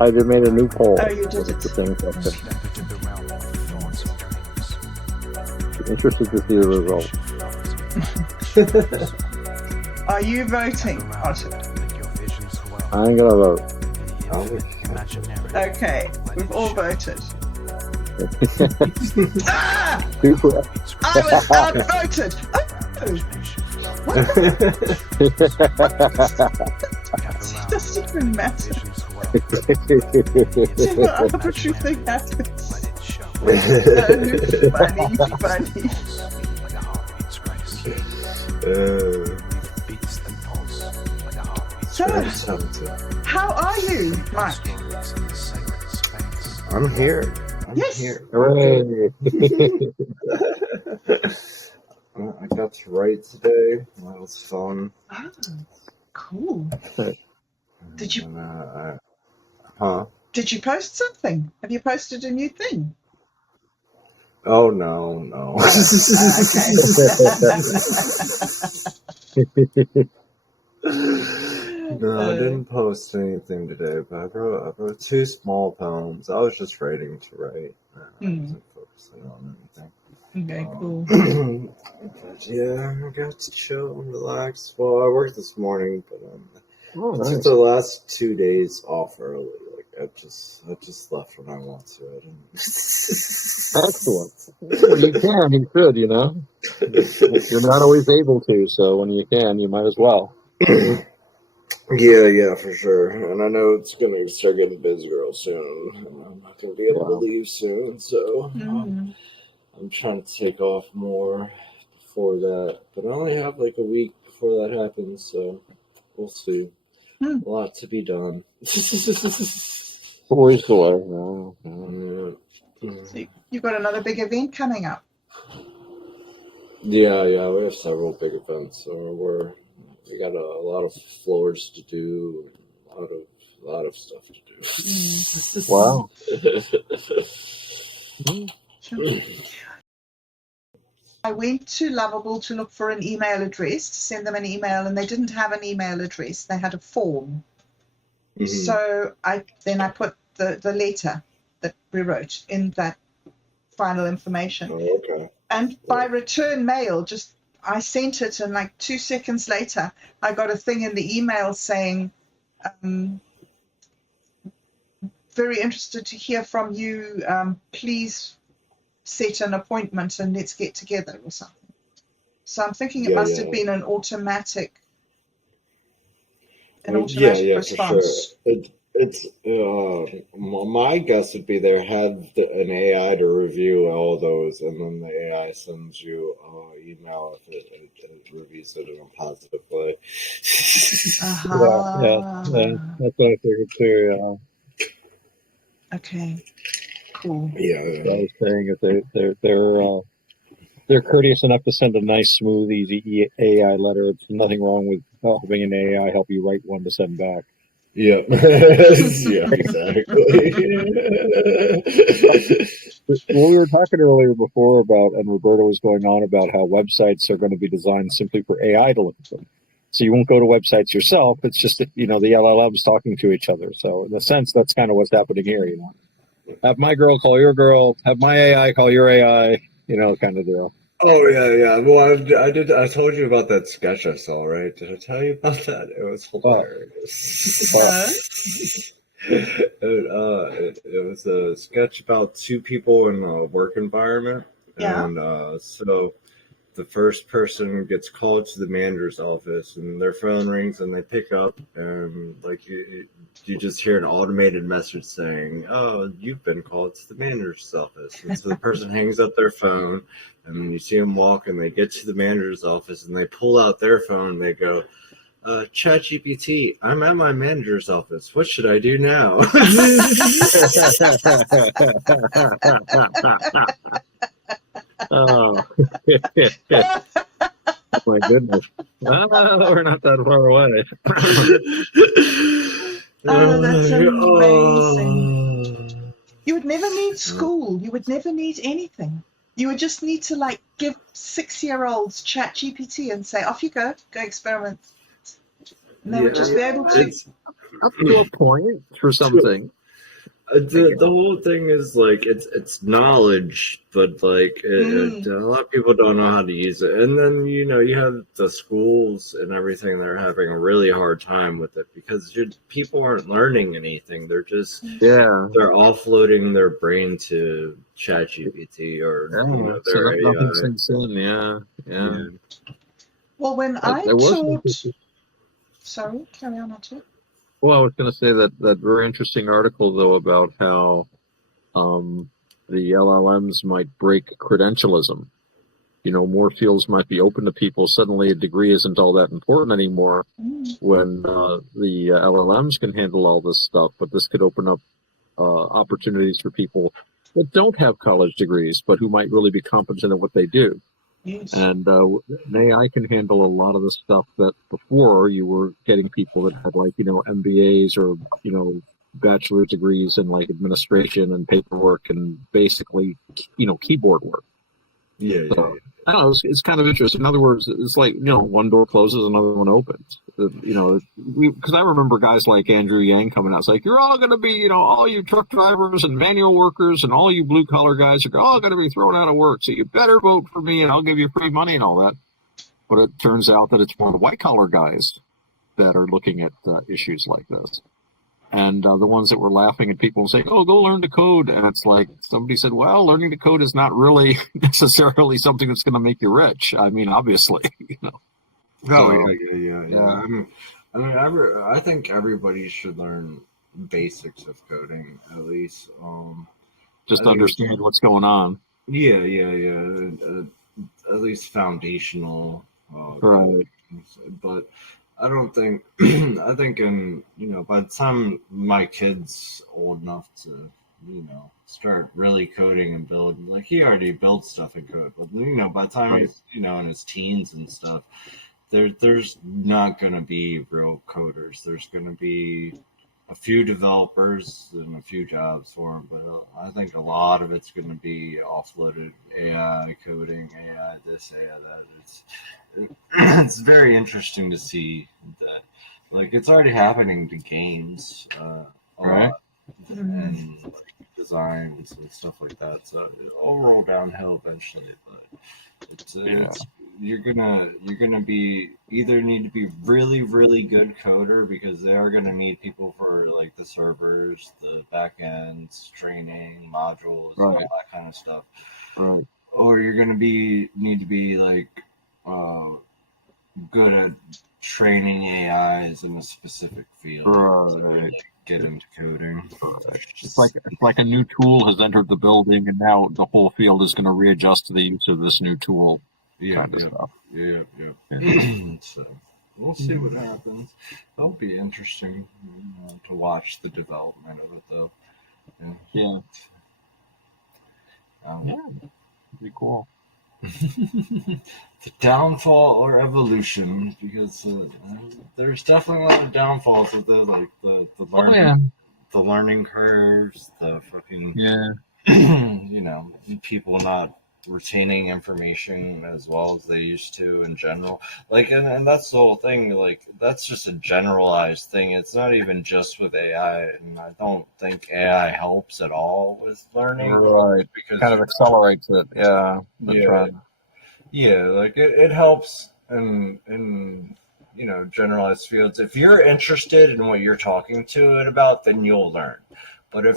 I just made a new poll. Oh, you did it. The thing interested to see the results. Are you voting, Otto? I ain't gonna vote. Okay, we've all voted. Ah! I was outvoted! Oh! What? Doesn't even matter. Some arbitrary thing happens. Funny. So, how are you, Mike? I'm here. Yes. Here. Hooray! I got to write today. That was fun. Oh, cool. Did you? Did you post something? Have you posted a new thing? Oh no. Okay. No, I didn't post anything today, but I wrote 2 small poems. I was just writing to write. I wasn't focusing on anything. Okay, cool. But yeah, I got to chill and relax. Well, I worked this morning, but I took the last 2 days off early. Like I just left when I want to. I didn't. Excellent. When you can, you should, you know. You're not always able to, so when you can, you might as well. Yeah, for sure. And I know it's gonna start getting busy real soon, and I'm not gonna be able to leave soon. So I'm trying to take off more before that, but I only have like a week before that happens, so we'll see. A lot to be done. Always the way. So you've got another big event coming up. Yeah, we have several big events. So we got a lot of floors to do, a lot of stuff to do. Wow. I went to Lovable to look for an email address, to send them an email, and they didn't have an email address. They had a form. So I put the letter that we wrote in that final information. Oh, okay. And by return mail, I sent it, and like 2 seconds later, I got a thing in the email saying, very interested to hear from you. Please set an appointment and let's get together or something. So I'm thinking it must have been an automatic response. For sure. It's my guess would be they had an AI to review all those, and then the AI sends you an email if it reviews it in a positive way. Yeah, that's what I figured too. Okay, cool. Yeah. I was saying if they're courteous enough to send a nice, smooth, easy AI letter. It's nothing wrong with having an AI help you write one to send back. Yeah. Yeah, exactly. Well, we were talking earlier before about, and Roberta was going on about how websites are going to be designed simply for AI to look at them. So you won't go to websites yourself. It's just that, the LLMs talking to each other. So in a sense, that's kind of what's happening here. Have my girl call your girl. Have my AI call your AI. Kind of deal. Oh yeah. Well, I told you about that sketch I saw, right? Did I tell you about that? It was hilarious. It was a sketch about 2 people in a work environment, and so the first person gets called to the manager's office, and their phone rings, and they pick up, and like you just hear an automated message saying, "Oh, you've been called to the manager's office." And so the person hangs up their phone, and then you see them walk, and they get to the manager's office, and they pull out their phone, and they go, ChatGPT, I'm at my manager's office. What should I do now? Oh. Oh my goodness. We're not that far away. Oh, that's amazing. You would never need school. You would never need anything. You would just need to give 6-year-olds ChatGPT and say, off you go experiment. And they would just be able to. Up to a point for something. The whole thing is like it's knowledge, but like a lot of people don't know how to use it. And then you have the schools and everything that are having a really hard time with it because people aren't learning anything. They're just they're offloading their brain to ChatGPT or their AI. Nothing sinks in. Yeah. Well, when I taught, sorry, carry on, Otto. Well, I was going to say that very interesting article though about how the LLMs might break credentialism. More fields might be open to people. Suddenly, a degree isn't all that important anymore when the LLMs can handle all this stuff. But this could open up opportunities for people that don't have college degrees, but who might really be competent at what they do. Yes. And AI can handle a lot of the stuff that before you were getting people that had MBAs or bachelor's degrees in like administration and paperwork and basically keyboard work. So, I don't know. It's kind of interesting. In other words, it's like one door closes, another one opens. Because I remember guys like Andrew Yang coming out. It's like you're all going to be, all you truck drivers and manual workers and all you blue collar guys are all going to be thrown out of work. So you better vote for me, and I'll give you free money and all that. But it turns out that it's more the white collar guys that are looking at issues like this. And the ones that were laughing at people and saying, "Oh, go learn to code," and it's like somebody said, "Well, learning to code is not really necessarily something that's going to make you rich." I mean, obviously, Oh, So, yeah. I think everybody should learn basics of coding at least. Just I think understand what's going on. Yeah. At least foundational. Right. But I don't think. I think by the time my kid's old enough to start really coding and build, like he already builds stuff in code, but by the time he's in his teens and stuff, there's not going to be real coders. There's going to be a few developers and a few jobs for them, but I think a lot of it's going to be offloaded AI coding, AI this, AI that. It's very interesting to see that, like, it's already happening to games, Right. and like, designs and stuff like that. So it'll roll downhill eventually, but it's you're gonna be either need to be really really good coder because they are gonna need people for like the servers, the backends, training modules, all that kind of stuff. Right. Or you're gonna need to be like good at training AIs in a specific field. Right. Like, get into coding. It's like a new tool has entered the building, and now the whole field is going to readjust to the use of this new tool. Kind of stuff. Yeah. So we'll see what happens. That'll be interesting to watch the development of it, though. Yeah. Pretty cool. The downfall or evolution, because there's definitely a lot of downfalls with the learning, the learning curves, the fucking people not retaining information as well as they used to in general. Like, and that's the whole thing. Like, that's just a generalized thing. It's not even just with AI, and I don't think AI helps at all with learning. Right. Because kind of accelerates it. Yeah. Yeah, like it helps in generalized fields. If you're interested in what you're talking to it about, then you'll learn. But if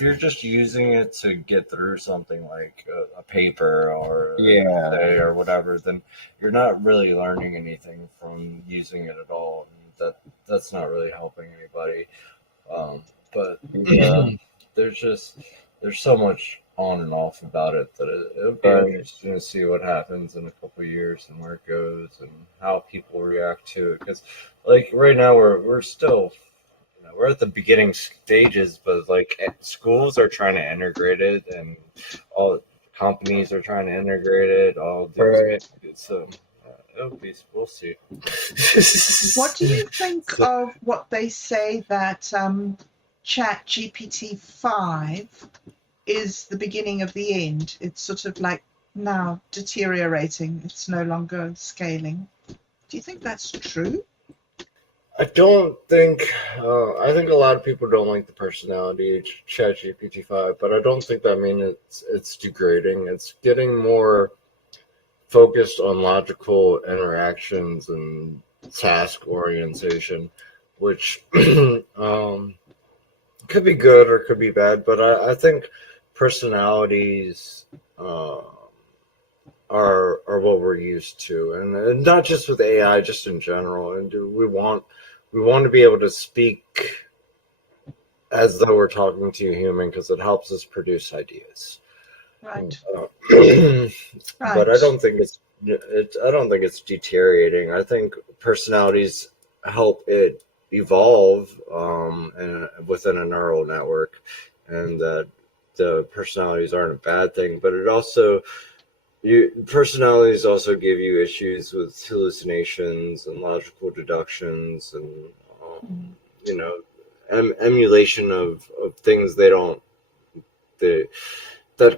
you're just using it to get through something like a paper or an essay or whatever, then you're not really learning anything from using it at all. And that's not really helping anybody. But there's so much on and off about it that it'll be interesting to see what happens in a couple of years and where it goes and how people react to it. Because like right now we're still we're at the beginning stages, but like schools are trying to integrate it and all companies are trying to integrate it. All so we'll see. What do you think of what they say that ChatGPT 5 is the beginning of the end? It's sort of like now deteriorating. It's no longer scaling. Do you think that's true? I don't think. I think a lot of people don't like the personality of ChatGPT 5, but I don't think that means it's degrading. It's getting more focused on logical interactions and task orientation, which could be good or could be bad. But I think personalities are what we're used to, and not just with AI, just in general. And we want to be able to speak as though we're talking to a human because it helps us produce ideas. Right. But I don't think it's deteriorating. I think personalities help it evolve within a neural network, and that the personalities aren't a bad thing. But it also personalities also give you issues with hallucinations and logical deductions and you know emulation of things that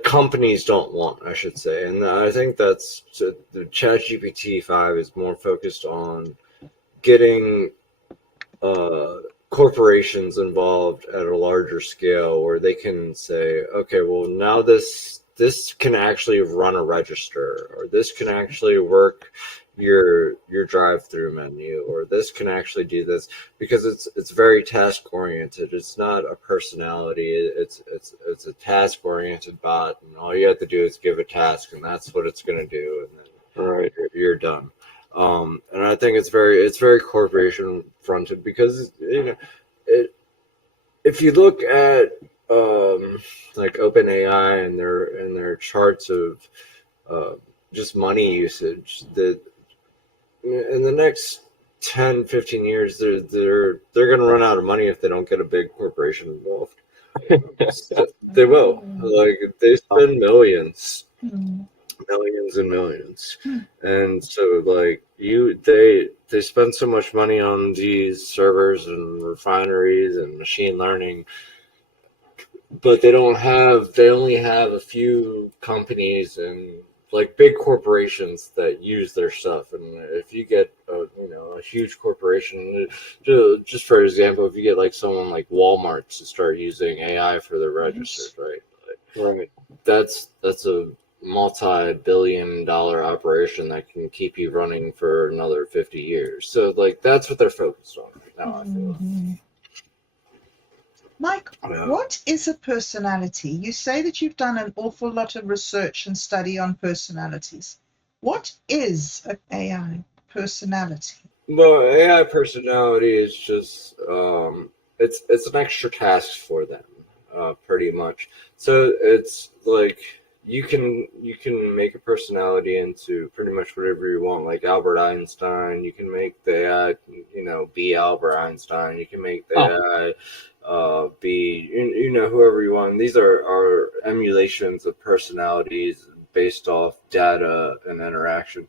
companies don't want, I should say. And I think that's the ChatGPT 5 is more focused on getting corporations involved at a larger scale where they can say, okay, well, now this can actually run a register, or this can actually work your drive-through menu, or this can actually do this, because it's very task oriented. It's not a personality. It's a task oriented bot, and all you have to do is give a task, and that's what it's going to do, and then you're done. And I think it's very corporation fronted, because if you look at like OpenAI and their charts of just money usage, that in the next 10-15 years they're going to run out of money if they don't get a big corporation involved. They will. Like, they spend millions and millions, and so like they spend so much money on these servers and refineries and machine learning, but they only have a few companies and like big corporations that use their stuff. And if you get a huge corporation, just for example, if you get like someone like Walmart to start using AI for their registers, right, that's a multi-billion-dollar operation that can keep you running for another 50 years. So like that's what they're focused on right now, I feel. Mike, what is a personality? You say that you've done an awful lot of research and study on personalities. What is an AI personality? Well, AI personality is just it's an extra task for them, pretty much. So it's like you can make a personality into pretty much whatever you want. Like Albert Einstein, you can make the AI, be Albert Einstein. You can make the AI be whoever you want. And these are emulations of personalities based off data and interaction.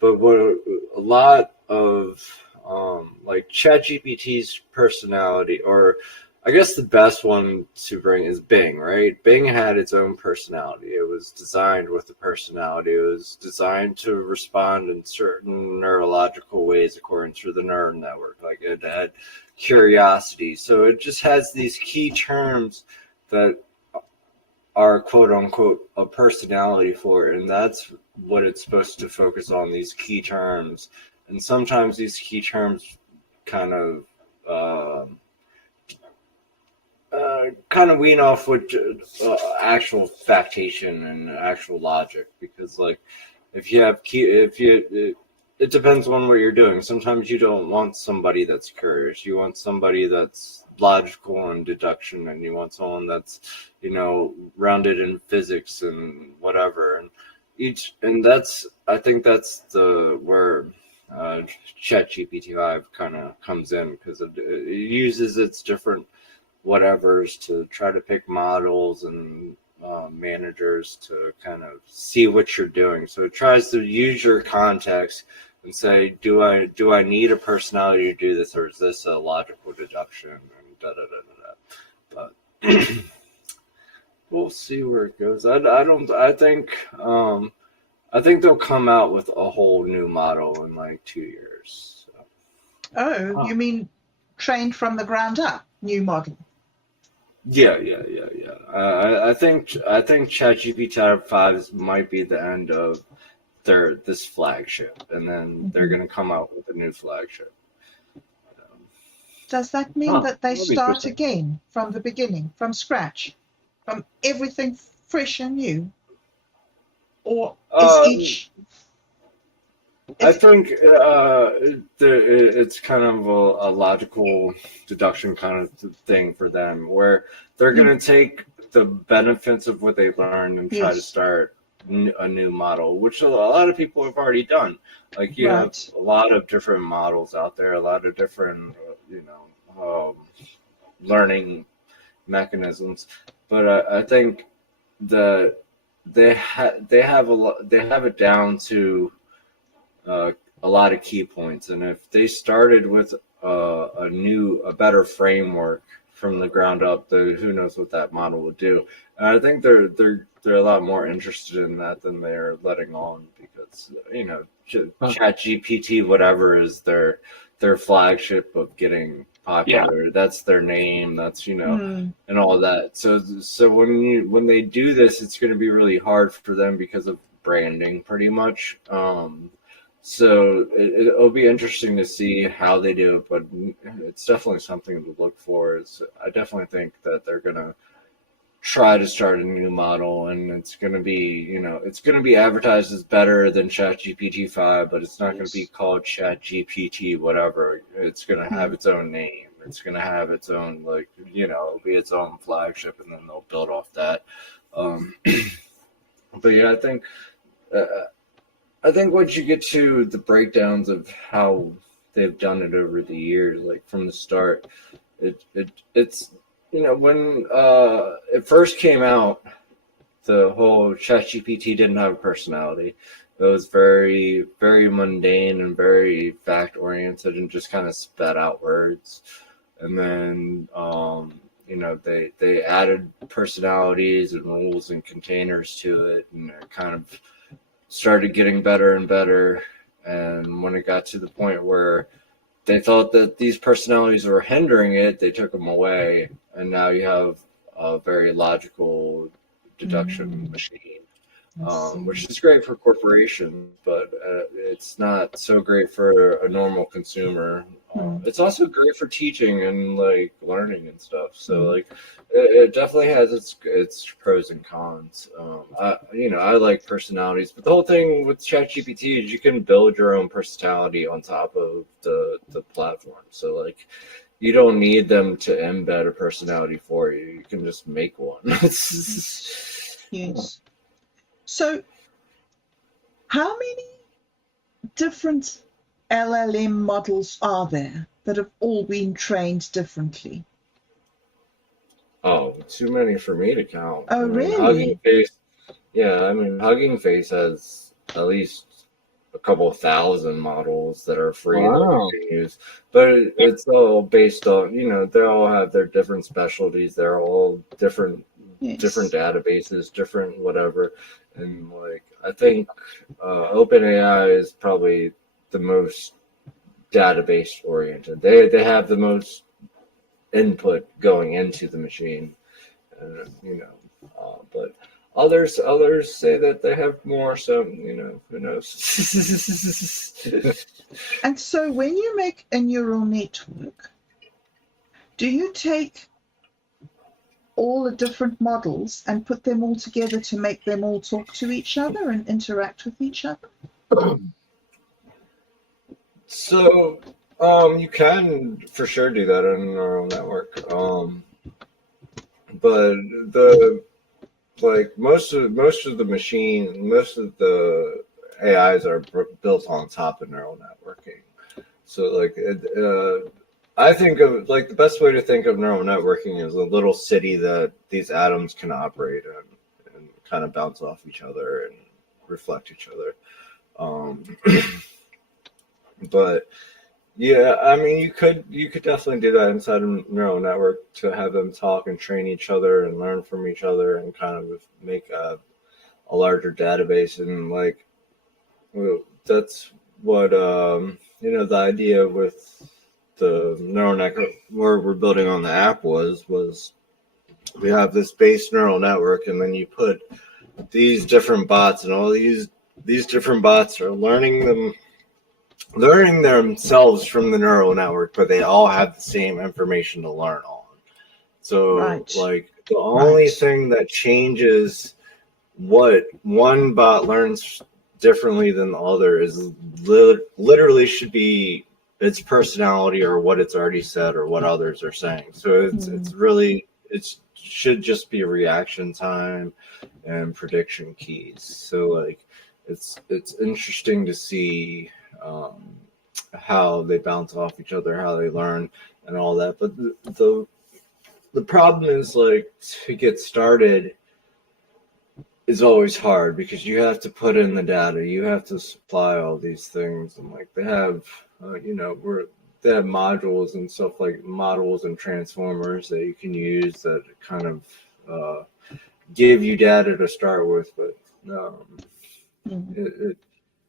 But what a lot of like ChatGPT's personality, or I guess the best one to bring is Bing, right? Bing had its own personality. It was designed with a personality. It was designed to respond in certain neurological ways according to the neural network. Like, it had curiosity. So it just has these key terms that are quote unquote a personality for it, and that's what it's supposed to focus on, these key terms. And sometimes these key terms kind of wean off with actual factation and actual logic, because like it depends on what you're doing. Sometimes you don't want somebody that's curious. You want somebody that's logical and deduction, and you want someone that's rounded in physics and whatever. And I think that's where ChatGPT 5 kind of comes in, because it uses its different whatevers to try to pick models and managers to kind of see what you're doing. So it tries to use your context and say, do I need a personality to do this, or is this a logical deduction? And But we'll see where it goes. I think they'll come out with a whole new model in like 2 years. So. Oh, you mean trained from the ground up, new model? Yeah. I think ChatGPT 5 might be the end of this flagship, and then they're going to come out with a new flagship. Does that mean that they that'll be start interesting. again from the beginning, from scratch, from everything fresh and new? Or is each... I think it's kind of a logical deduction kind of thing for them, where they're going to take the benefits of what they've learned and try to start a new model, which a lot of people have already done. Like you have a lot of different models out there, a lot of different, learning mechanisms. But I think that they have it down to a lot of key points, and if they started with a better framework from the ground up, who knows what that model would do. And I think they're a lot more interested in that than they're letting on, because ChatGPT whatever is their flagship of getting popular. That's their name. That's and all that. So when they do this, it's going to be really hard for them because of branding, pretty much. So it'll be interesting to see how they do it, but it's definitely something to look for. I definitely think that they're gonna try to start a new model, and it's gonna be advertised as better than ChatGPT 5, but it's not gonna be called ChatGPT whatever. It's gonna have its own name. It's gonna have its own it'll be its own flagship, and then they'll build off that. But yeah, I think once you get to the breakdowns of how they've done it over the years, like from the start, it's when it first came out, the whole ChatGPT didn't have a personality. It was very, very mundane and very fact oriented, and just kind of spat out words. And then they added personalities and rules and containers to it, and it kind of started getting better and better. And when it got to the point where they thought that these personalities were hindering it, they took them away, and now you have a very logical deduction machine, which is great for corporations, but it's not so great for a normal consumer. It's also great for teaching and learning and stuff. So it definitely has its pros and cons. I like personalities, but the whole thing with ChatGPT is you can build your own personality on top of the platform. So you don't need them to embed a personality for you. You can just make one. Yes. So how many different LLM models are there that have all been trained differently? Oh, too many for me to count. Oh, really? Hugging Face, Hugging Face has at least a couple thousand models that are free that you can use, but it's all based on they all have their different specialties. They're all different databases, different whatever, and I think OpenAI is probably the most database oriented. They have the most input going into the machine, but others say that they have more. So who knows? And so when you make a neural network, do you take all the different models and put them all together to make them all talk to each other and interact with each other? So you can for sure do that in a neural network, but most of the AIs are built on top of neural networking. So I think of the best way to think of neural networking is a little city that these atoms can operate in and kind of bounce off each other and reflect each other. But yeah, you could definitely do that inside a neural network to have them talk and train each other and learn from each other and kind of make a larger database. And that's what the idea with the neural network where we're building on the app was we have this base neural network, and then you put these different bots, and all these different bots are learning themselves from the neural network, but they all have the same information to learn on. So like the only thing that changes what one bot learns differently than the other is literally should be its personality or what it's already said or what others are saying. So it's really, it should just be reaction time and prediction keys. So like it's interesting to see how they bounce off each other, how they learn and all that. But the problem is, like, to get started is always hard because you have to put in the data, you have to supply all these things, and like they have they have modules and stuff, like models and transformers that you can use that kind of give you data to start with, but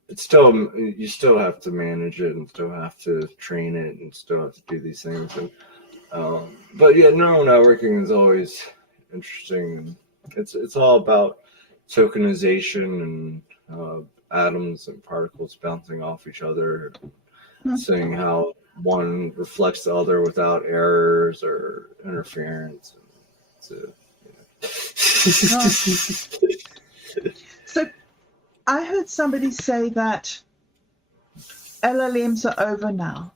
it's still, you still have to manage it and still have to train it and still have to do these things. And but yeah, neural networking is always interesting. It's all about tokenization and atoms and particles bouncing off each other, seeing how one reflects the other without errors or interference. So I heard somebody say that LLMs are over now,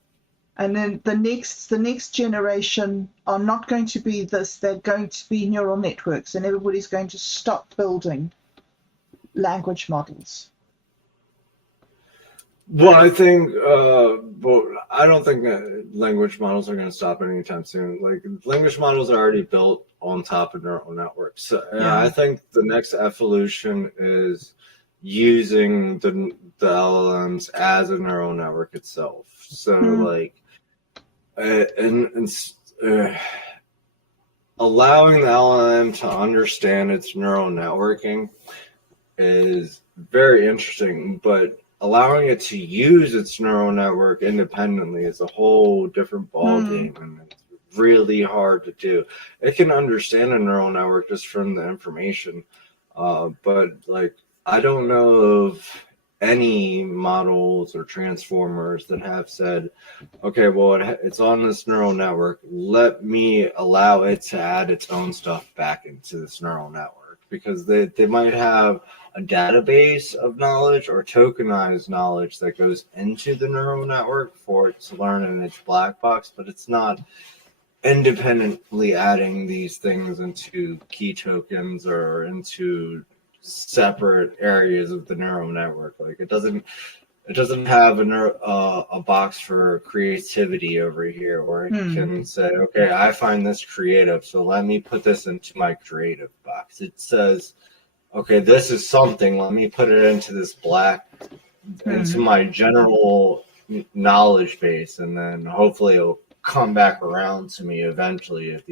and then the next generation are not going to be this. They're going to be neural networks, and everybody's going to stop building language models. Well, I think, I don't think that language models are going to stop anytime soon. Like, language models are already built on top of neural networks. So, I think the next evolution is using the LLMs as a neural network allowing the LLM to understand its neural networking is very interesting, but allowing it to use its neural network independently is a whole different ballgame, and it's really hard to do. It can understand a neural network just from the information, but like, I don't know of any models or transformers that have said, okay, well, it's on this neural network, let me allow it to add its own stuff back into this neural network, because they might have a database of knowledge or tokenized knowledge that goes into the neural network for it to learn in its black box, but it's not independently adding these things into key tokens or into separate areas of the neural network. Like, it doesn't have a box for creativity over here, or it can say, okay, I find this creative, so let me put this into my creative box. It says, okay, this is something, let me put it into this black, into my general knowledge base, and then hopefully it'll come back around to me eventually if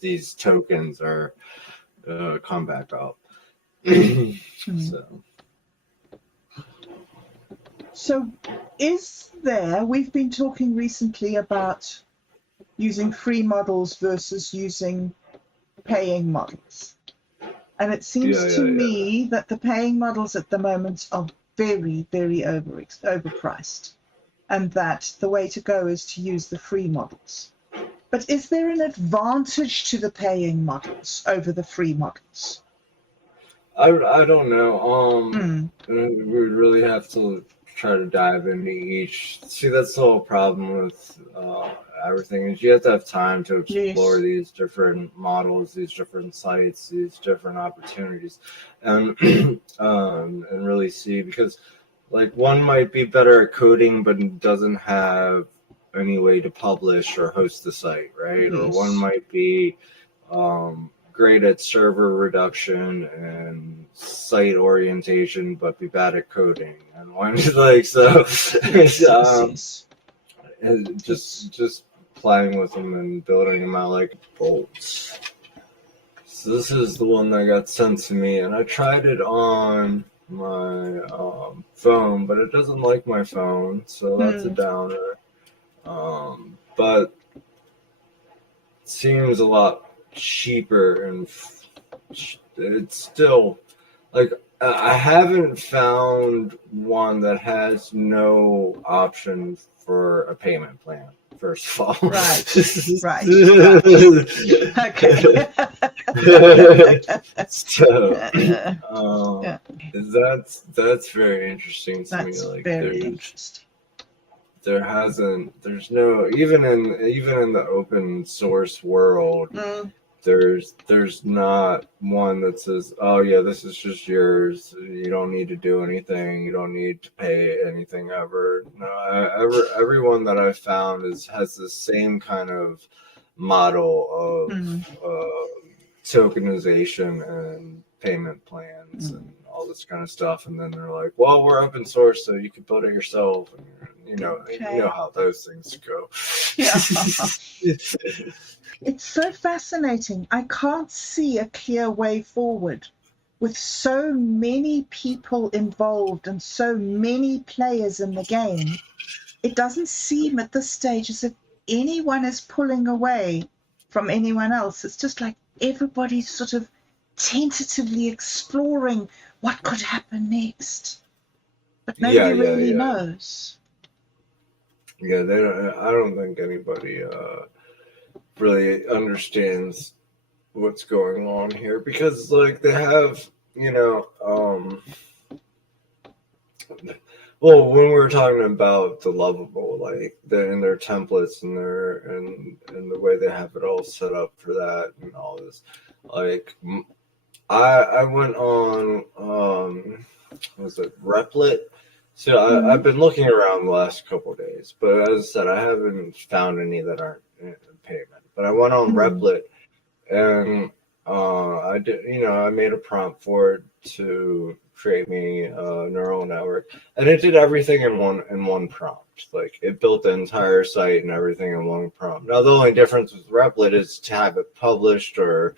these tokens are come back up. So we've been talking recently about using free models versus using paying models. And it seems to me that the paying models at the moment are very, very overpriced, and that the way to go is to use the free models. But is there an advantage to the paying models over the free models? I don't know. We really have to try to dive into each. See, that's the whole problem with everything, is you have to have time to explore these different models, these different sites, these different opportunities, and really see, because like one might be better at coding but doesn't have any way to publish or host the site, right? Or one might be great at server reduction and site orientation, but be bad at coding. And one is like, just playing with them and building them out like bolts. So this is the one that got sent to me, and I tried it on my phone, but it doesn't like my phone, so that's a downer. but seems a lot cheaper, and it's still like I haven't found one that has no option for a payment plan. First of all, Right. Okay. So Yeah. that's very interesting to me. That's Like very interesting. there's no, even in the open source world, there's not one that says, oh yeah, this is just yours, you don't need to do anything, you don't need to pay anything ever. No, everyone that I've found has the same kind of model of tokenization and payment plans and all this kind of stuff, and then they're like, well, we're open source, so you can build it yourself, and you know how those things go. Yeah. It's so fascinating. I can't see a clear way forward with so many people involved and so many players in the game. It doesn't seem at this stage as if anyone is pulling away from anyone else. It's just like everybody's sort of tentatively exploring what could happen next. But nobody really knows. Yeah, I don't think anybody really understands what's going on here, because like they have, well, when we were talking about the Lovable, like in their templates and and the way they have it all set up for that and all this, like I went on was it Replit? So I've been looking around the last couple of days, but as I said, I haven't found any that aren't in payment. But I went on Replit, and I did, I made a prompt for it to create me a neural network, and it did everything in one prompt. Like it built the entire site and everything in one prompt. Now the only difference with Replit is to have it published or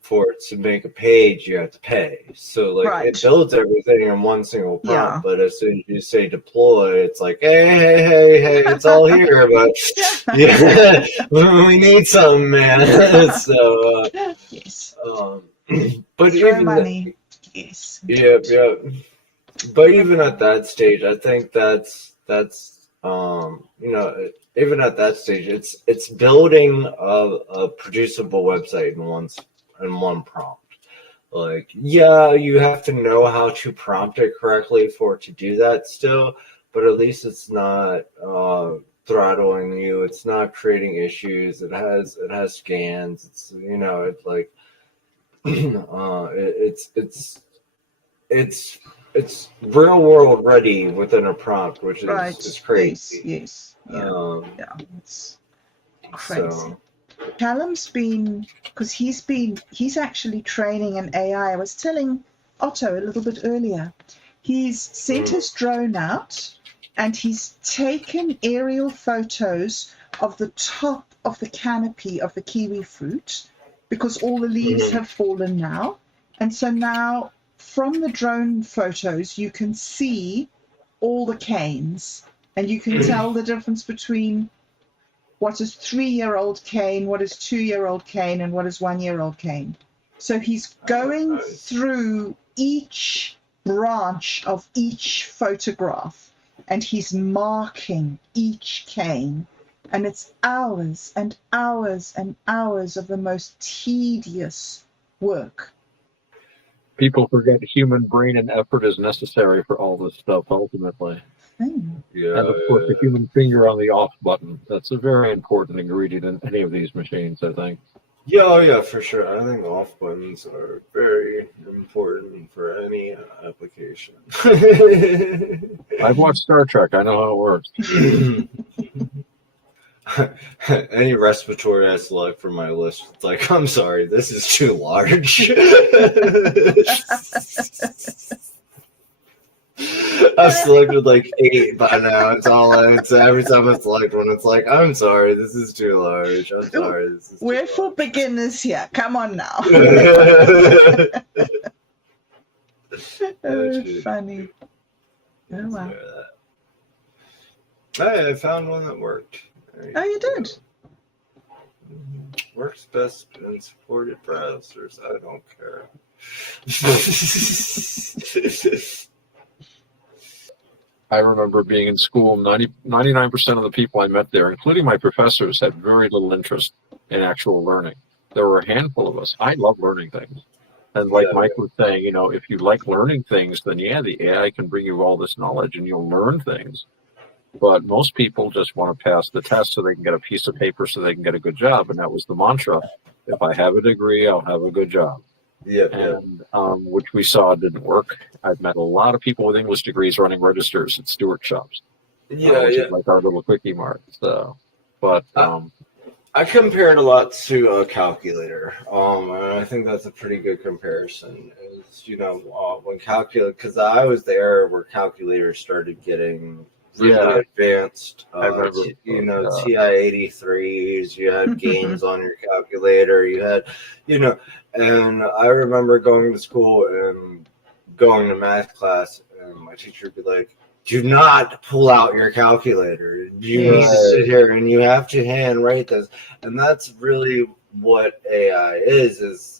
for it to make a page, you have to pay. So like it builds everything in one single prompt, but as soon as you say deploy, it's like, hey, it's all here, but yeah, we need some, man. So yes. But throw even money. Yes. Yeah. But even at that stage, I think that's even at that stage, it's building a producible website in one prompt. Like, yeah, you have to know how to prompt it correctly for it to do that still, but at least it's not throttling you. It's not creating issues. It has scans. It's it's like it's real world ready within a prompt, which is crazy. Yes. Yeah. It's crazy. So. Callum's been, because he's actually training an AI. I was telling Otto a little bit earlier. He's sent his drone out and he's taken aerial photos of the top of the canopy of the kiwi fruit, because all the leaves have fallen now. And so now from the drone photos, you can see all the canes and you can tell the difference between what is 3-year-old cane, what is 2-year-old cane, and what is 1-year-old cane. So he's going through each branch of each photograph and he's marking each cane. And it's hours and hours and hours of the most tedious work. People forget human brain and effort is necessary for all this stuff ultimately. Yeah, and of course the human finger on the off button. That's a very important ingredient in any of these machines, I think. Yeah, for sure. I think off buttons are very important for any application. I've watched Star Trek. I know how it works. Any respiratory I select from my list, it's like, I'm sorry, this is too large. I've selected like 8 by now. It's every time I select one, it's like, I'm sorry, this is too large. I'm sorry, this is We're for beginners here. Come on now. Oh, funny. Oh wow. Hey, I found one that worked. Oh, you did? Works best in supported browsers. I don't care. I remember being in school, 99% of the people I met there, including my professors, had very little interest in actual learning. There were a handful of us. I love learning things. And like Mike was saying, you know, if you like learning things, then yeah, the AI can bring you all this knowledge and you'll learn things. But most people just want to pass the test so they can get a piece of paper so they can get a good job. And that was the mantra. If I have a degree, I'll have a good job. And which we saw didn't work. I've met a lot of people with English degrees running registers at Stewart shops. Which is like our little quickie mart. So, but I compared a lot to a calculator. And I think that's a pretty good comparison. Is, you know, when calculator, because I was there where calculators started getting really advanced. You know, TI-83s. You had games on your calculator. You had, you know, and I remember going to school and going to math class, and my teacher would be like, "Do not pull out your calculator. You need to sit here and you have to hand write this." And that's really what AI is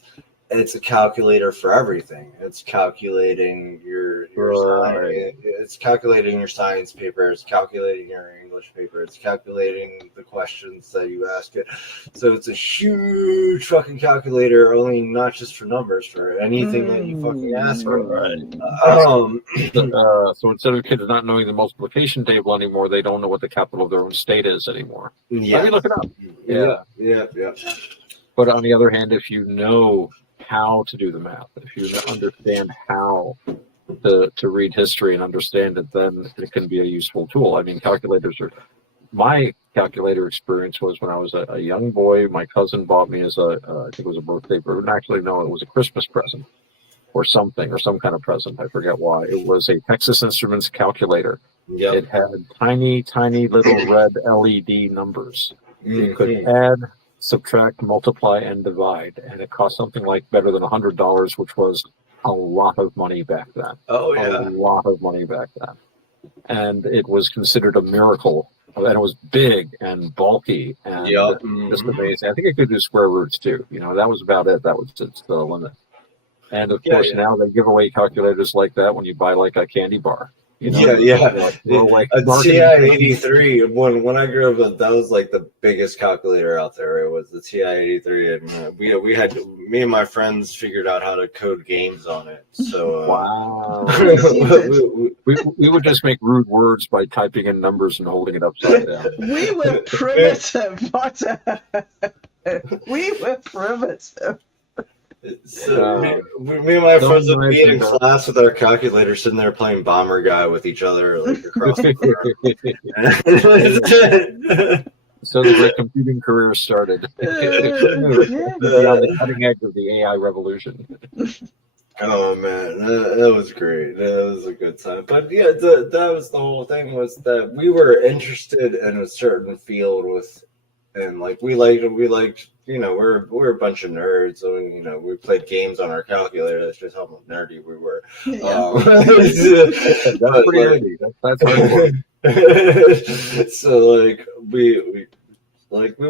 it's a calculator for everything. It's calculating your it's calculating your science paper, it's calculating your English paper, it's calculating the questions that you ask it. So it's a huge fucking calculator, only not just for numbers, for anything that you fucking ask it. So instead of kids not knowing the multiplication table anymore, they don't know what the capital of their own state is anymore. Let me look it up. Yeah. But on the other hand, if you know how to do the math, if you understand how to read history and understand it, then it can be a useful tool. I mean, calculators are. My calculator experience was when I was a young boy. My cousin bought me as I think it was a birthday present. Actually, no, it was a Christmas present or something, or some kind of present. I forget why. It was a Texas Instruments calculator. It had tiny, tiny little red LED numbers. You could add, subtract, multiply, and divide, and it cost something like better than $100, which was a lot of money back then. A lot of money back then. And it was considered a miracle. And it was big and bulky and just amazing. I think it could do square roots too. You know, that was about it. That was its the limit. And of course, now they give away calculators like that when you buy like a candy bar. You know, a TI-83. When I grew up, that was like the biggest calculator out there. It was the TI-83, and we had me and my friends figured out how to code games on it. So wow, we would just make rude words by typing in numbers and holding it upside down. We were primitive, Potter. We were primitive. So me and my friends would be in class with our calculator, sitting there playing Bomber Guy with each other, like across the room. So the great computing career started. On the cutting edge of the AI revolution. Oh man, that was great. That was a good time. But yeah, that was the whole thing, was that we were interested in a certain field with, and like we liked. You know, we're a bunch of nerds, so you know, we played games on our calculator. That's just how nerdy we were. That's pretty nerdy. That's hardcore. So like we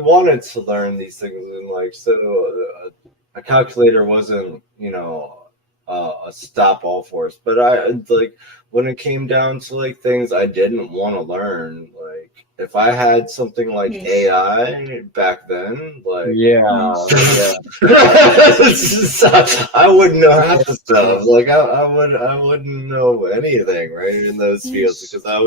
wanted to learn these things, and like so a calculator wasn't, you know, a stop all for us. But I like when it came down to like things I didn't want to learn, like if I had something like AI back then, like I wouldn't know half the stuff. Like I wouldn't know anything, right, in those fields, because I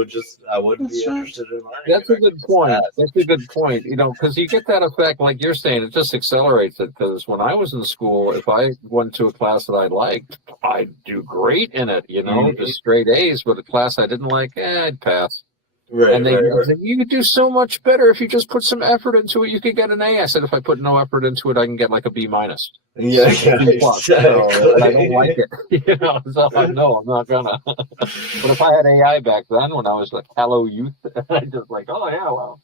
wouldn't be interested in learning. That's a good point. That's a good point. You know, because you get that effect, like you're saying, it just accelerates it. Because when I was in school, if I went to a class that I liked, I'd do great in it. You know, just straight A's. But a class I didn't like, I'd pass. Right, and they said, you could do so much better if you just put some effort into it. You could get an A. I said, if I put no effort into it, I can get like a B minus. Exactly. So, I don't like it. You know, so I'm not gonna. But if I had AI back then, when I was a callow youth, I just like, I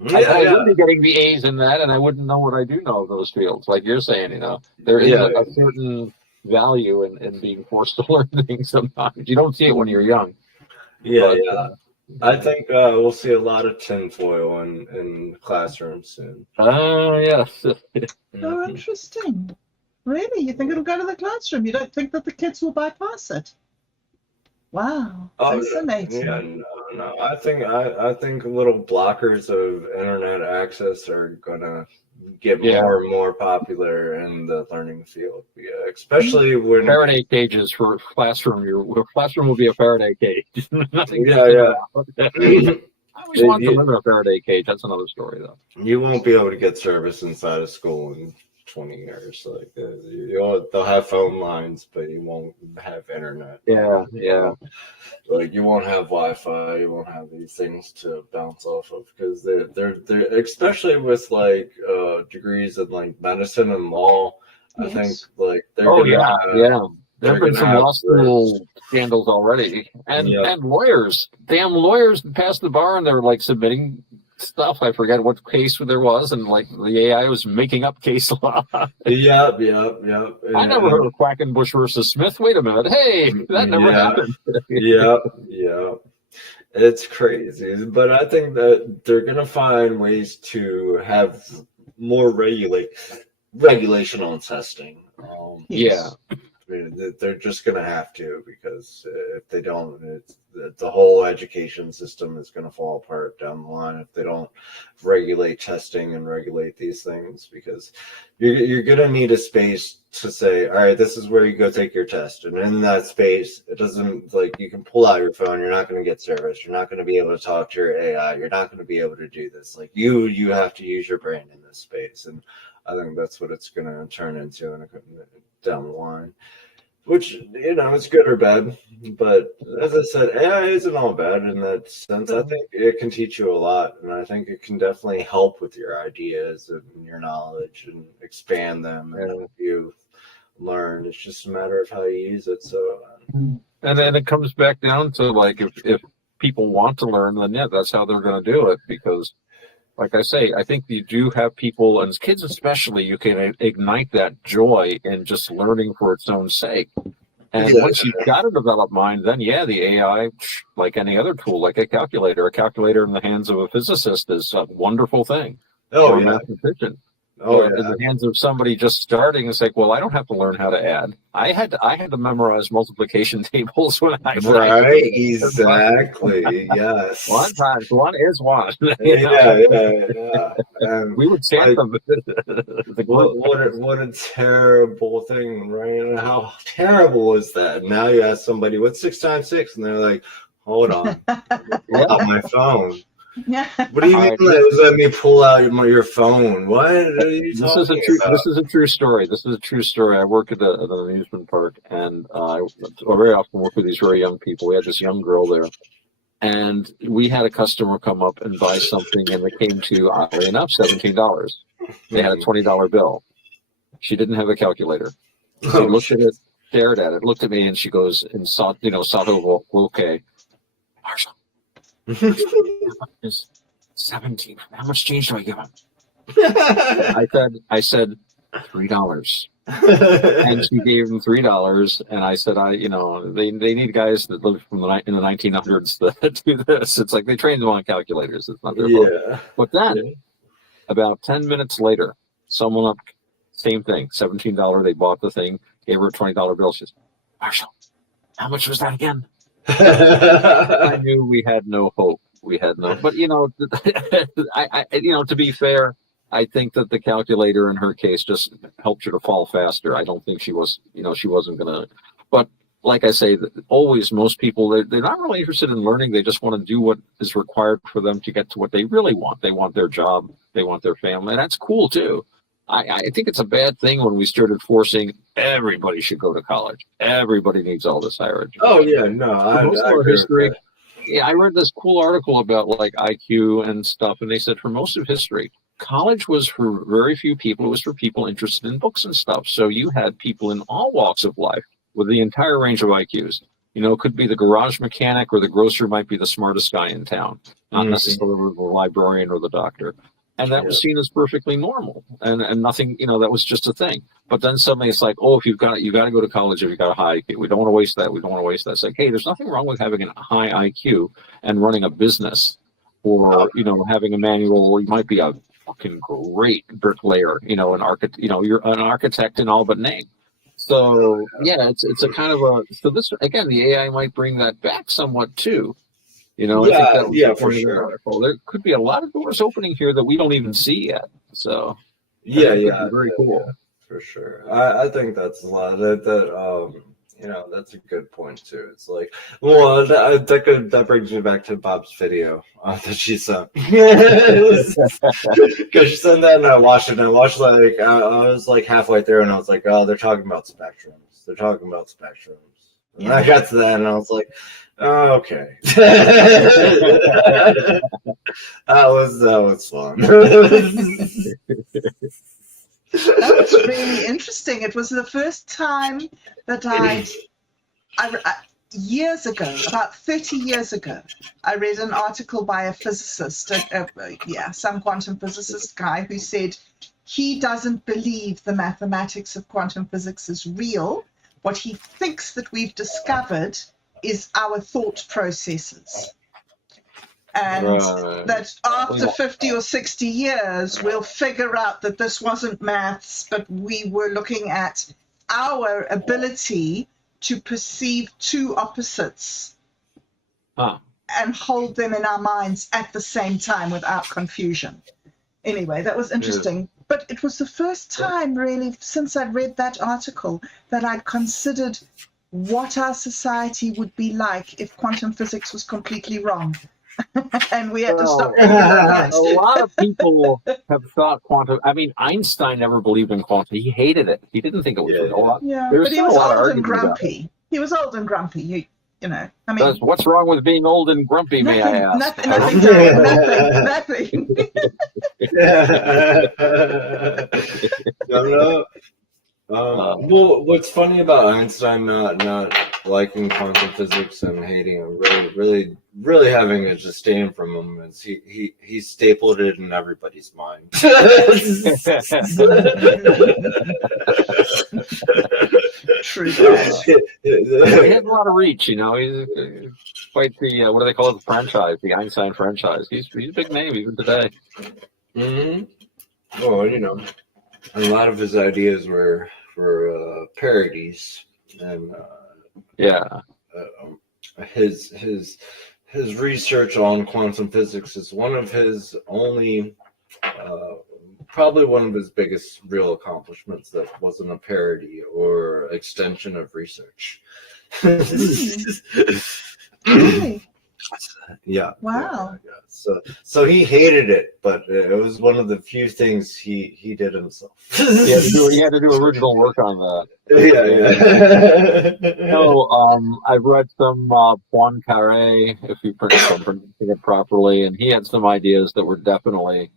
wouldn't be getting the A's in that, and I wouldn't know what I do know of those fields. Like you're saying, you know, there is a certain value in being forced to learn things sometimes. You don't see it when you're young. I think we'll see a lot of tinfoil in classrooms soon. Yes. Oh, interesting. Really? You think it'll go to the classroom? You don't think that the kids will bypass it? Wow, fascinating. Yeah, no. I think little blockers of internet access are gonna get more and more popular in the learning field. Yeah, especially when Faraday cages for classroom. Your classroom will be a Faraday cage. Nothing. Yeah. I always wanted to live in a Faraday cage. That's another story, though. You won't be able to get service inside of school in 20 years. Like they'll have phone lines, but you won't have internet. Yeah. Like you won't have Wi-Fi. You won't have these things to bounce off of because they're especially with like degrees in like medicine and law. I think like they're gonna There have been some law school scandals already, and lawyers. Damn lawyers passed the bar and they're like submitting stuff. I forget what case there was, and like the AI was making up case law. Yep. I never heard of Quackenbush versus Smith. Wait a minute, hey, that never happened. Yeah. It's crazy, but I think that they're gonna find ways to have more regulation on testing. They're just going to have to, because if they don't, the whole education system is going to fall apart down the line if they don't regulate testing and regulate these things, because you're going to need a space to say, all right, this is where you go take your test. And in that space, it doesn't, like, you can pull out your phone, you're not going to get service, you're not going to be able to talk to your AI, you're not going to be able to do this. Like, you have to use your brain in this space. And I think that's what it's going to turn into down the line, which, it's good or bad. But as I said, AI isn't all bad in that sense. I think it can teach you a lot, and I think it can definitely help with your ideas and your knowledge and expand them and help you learn. It's just a matter of how you use it. So, and then it comes back down to, like, if people want to learn, then that's how they're going to do it, because, like I say, I think you do have people, and kids especially, you can ignite that joy in just learning for its own sake. And once you've got a developed mind, then the AI, like any other tool, like a calculator in the hands of a physicist is a wonderful thing. Or a mathematician. In the hands of somebody just starting, it's like, well, I don't have to learn how to add. I had to memorize multiplication tables when I was exactly. Yes. 1 times 1 is 1. We would chant them. What a terrible thing, right? How terrible is that? Now you ask somebody, what's 6 times 6? And they're like, hold on, on my phone. Yeah. What do you mean? Let me pull out your phone. What are you talking about? This is a true story. I work at an amusement park, and I very often work with these very young people. We had this young girl there, and we had a customer come up and buy something, and it came to, oddly enough, $17. They had a $20 bill. She didn't have a calculator. She looked at it, stared at it, looked at me, and she goes, and saw okay, Marshall. Is 17. How much change do I give him? I said $3. And she gave him $3, and I said, they need guys that live in the 1900s that do this. It's like they train them on calculators. It's not their fault. But then, about 10 minutes later, someone up, same thing, $17. They bought the thing, gave her a $20 bill. She says, Marshall, how much was that again? I knew we had no hope. But to be fair, I think that the calculator in her case just helped her to fall faster. I don't think she wasn't gonna. But like I say, always most people they're not really interested in learning. They just want to do what is required for them to get to what they really want. They want their job. They want their family. And that's cool too. I think it's a bad thing when we started forcing everybody should go to college. Everybody needs all this higher education. Oh yeah, no, I agree. History. Yeah, I read this cool article about like IQ and stuff, and they said for most of history, college was for very few people. It was for people interested in books and stuff. So you had people in all walks of life with the entire range of IQs. It could be the garage mechanic, or the grocer might be the smartest guy in town, not necessarily the librarian or the doctor. And that was seen as perfectly normal, and nothing, that was just a thing. But then suddenly it's like, oh, if you got to go to college if you've got a high IQ. We don't want to waste that. We don't want to waste that. It's like, hey, there's nothing wrong with having a high IQ and running a business, or having a manual. You might be a fucking great bricklayer, an architect. You're an architect in all but name. So yeah, it's a kind of so this again, the AI might bring that back somewhat too. I think that was the point of the article. There could be a lot of doors opening here that we don't even see yet. So very cool. Yeah, for sure. I think that's a lot that's a good point too. It's like, well, that brings me back to Bob's video that she sent, because she sent that and I watched it. And I watched I was like halfway through and I was like, oh, they're talking about spectrums. And I got to that and I was like, oh, okay. that was fun. That was really interesting. It was the first time that I years ago, about 30 years ago, I read an article by a physicist, some quantum physicist guy, who said he doesn't believe the mathematics of quantum physics is real. What he thinks that we've discovered is our thought processes. And that after 50 or 60 years, we'll figure out that this wasn't maths, but we were looking at our ability to perceive two opposites and hold them in our minds at the same time without confusion. Anyway, that was interesting. But it was the first time, really, since I'd read that article, that I'd considered what our society would be like if quantum physics was completely wrong. And we had to stop thinking about that. A lot of people have thought quantum. I mean, Einstein never believed in quantum. He hated it. He didn't think it was real. Yeah, but he was old and grumpy. He was old and grumpy. I mean, what's wrong with being old and grumpy? May I ask? Nothing. No. Well, what's funny about Einstein not liking quantum physics and hating him, really having a disdain from him, is he stapled it in everybody's mind. True. He has a lot of reach, He's quite the what do they call it? The franchise, the Einstein franchise. He's a big name even today. Mm-hmm. Well, a lot of his ideas were parodies, and his research on quantum physics is one of his only, probably one of his biggest real accomplishments that wasn't a parody or extension of research. Really? Yeah. Wow. Yeah. So he hated it, but it was one of the few things he did himself. He had to do original work on that. I've read some Poincaré, if you pronouncing it properly, and he had some ideas that were definitely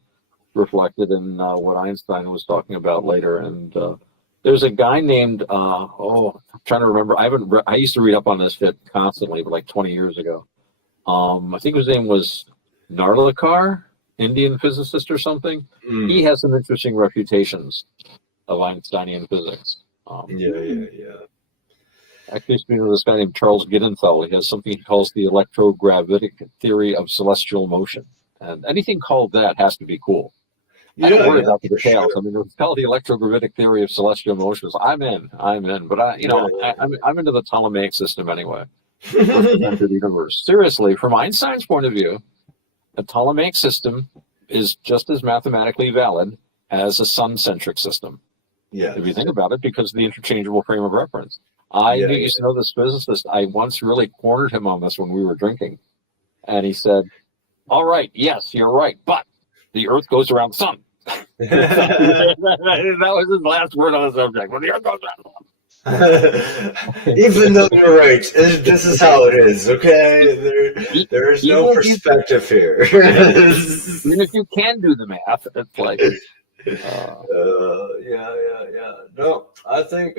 reflected in what Einstein was talking about later. And there's a guy named I'm trying to remember. I used to read up on this constantly, but like 20 years ago. I think his name was Narlikar, Indian physicist or something. He has some interesting refutations of Einsteinian physics. Actually, speaking of this guy named Charles Gidenthal, he has something he calls the electrogravitic theory of celestial motion. And anything called that has to be cool. I don't worry about the details. Sure. I mean, it's called the electrogravitic theory of celestial motions. I'm in. But I'm into the Ptolemaic system anyway. The universe. Seriously, from Einstein's point of view, a Ptolemaic system is just as mathematically valid as a sun-centric system. Yeah. If you think about it, because of the interchangeable frame of reference. I used to know this physicist. I once really cornered him on this when we were drinking. And he said, all right, yes, you're right, but the Earth goes around the sun. That was his last word on the subject. Well, the Earth goes around the sun. Even though you're right, this is how it is, okay? There is no perspective here. Even if you can do the math, it's like... No, I think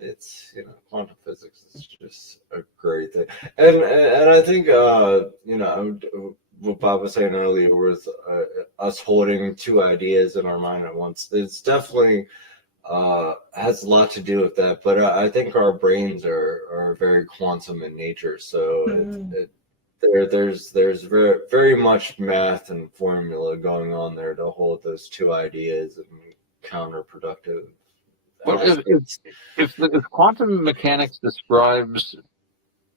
it's quantum physics is just a great thing, and I think what Bob was saying earlier was us holding two ideas in our mind at once. It's definitely has a lot to do with that, but I think our brains are very quantum in nature, so there's very, very much math and formula going on there to hold those two ideas and counterproductive. Well, if quantum mechanics describes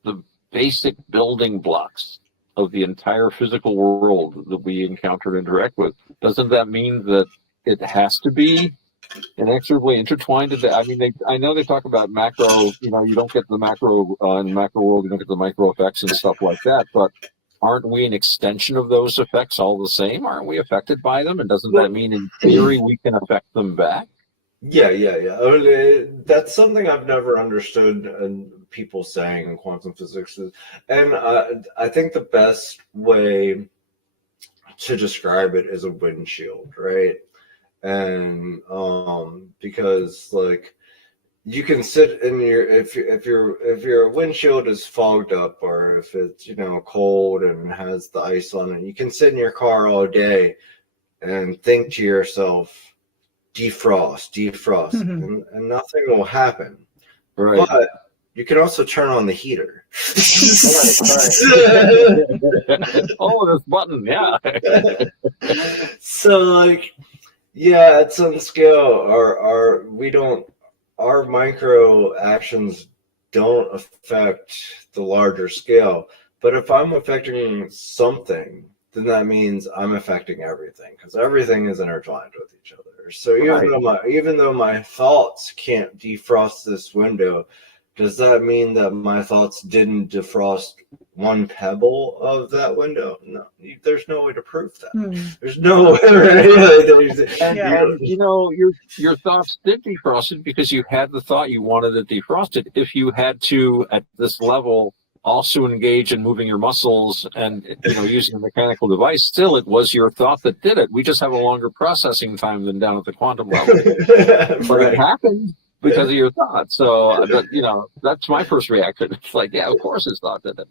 the basic building blocks of the entire physical world that we encounter and interact with, doesn't that mean that it has to be inexorably intertwined? I mean, I know they talk about macro, you don't get the macro in macro world, you don't get the micro effects and stuff like that, but aren't we an extension of those effects all the same? Aren't we affected by them? And doesn't that mean in theory we can affect them back? Yeah. I mean, that's something I've never understood people saying in quantum physics. And I think the best way to describe it is a windshield, right? And because like you can sit in if your windshield is fogged up, or if it's cold and has the ice on it, you can sit in your car all day and think to yourself, defrost, and nothing will happen. Right. But you can also turn on the heater. Oh, this button, yeah. So like, yeah, at some scale, our micro actions don't affect the larger scale. But if I'm affecting something, then that means I'm affecting everything, because everything is intertwined with each other. So even though my thoughts can't defrost this window, does that mean that my thoughts didn't defrost one pebble of that window? No, there's no way to prove that. There's no way. And your thoughts did defrost it because you had the thought you wanted it defrosted. If you had to, at this level, also engage in moving your muscles and using a mechanical device, still it was your thought that did it. We just have a longer processing time than down at the quantum level. But it happened because of your thought. So that's my first reaction. It's like, yeah, of course his thought did it.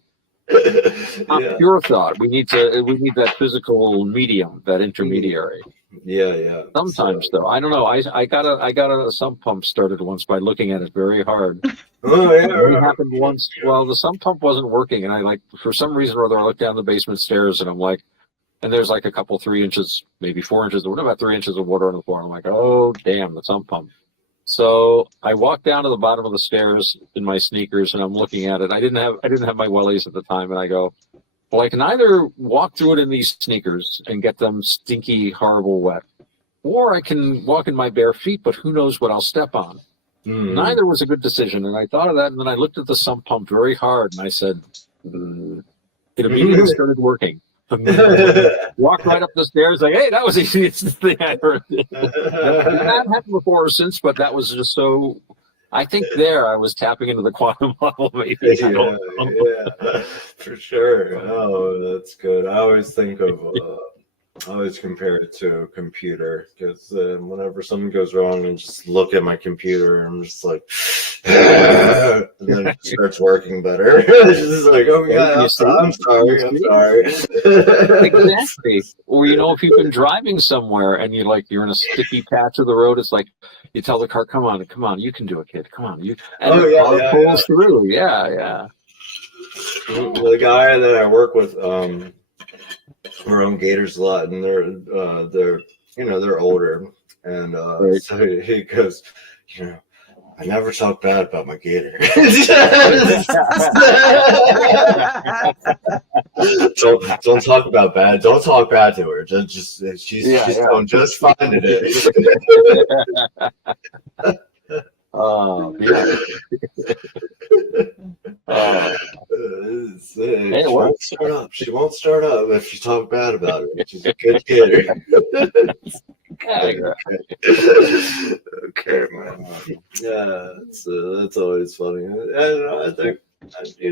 Not pure thought. We need that physical medium, that intermediary. Yeah. Sometimes though, I don't know. I got a sump pump started once by looking at it very hard. Oh yeah. It happened once. Well, the sump pump wasn't working, and I for some reason or other I looked down the basement stairs, and I'm like, and there's like a couple 3 inches, maybe 4 inches, about 3 inches of water on the floor. And I'm like, oh damn, the sump pump. So I walked down to the bottom of the stairs in my sneakers, and I'm looking at it. I didn't have my wellies at the time, and I go, well, I can either walk through it in these sneakers and get them stinky, horrible wet, or I can walk in my bare feet, but who knows what I'll step on. Neither was a good decision, and I thought of that, and then I looked at the sump pump very hard, and I said, it immediately started working. Walked right up the stairs, like, hey, that was the easiest thing I heard. That happened before or since, but that was just so. I think I was tapping into the quantum level, maybe. Yeah, for sure. Oh, that's good. I always think of. I always compare it to a computer, because whenever something goes wrong and just look at my computer, I'm just like, and then it starts working better. It's just like, oh yeah, I'm sorry. Exactly. Or if you've been driving somewhere and you're in a sticky patch of the road, it's like you tell the car, come on, you can do it, kid. Come on, the car pulls through. Yeah. The guy that I work with, we're on gators a lot, and they're older, and right. So he goes, I never talk bad about my gator. Don't talk about bad. Don't talk bad to her. She's doing just fine today. Oh, yeah. She won't start up if you talk bad about her. She's a good kid. Okay, man. Yeah, that's always funny. And I think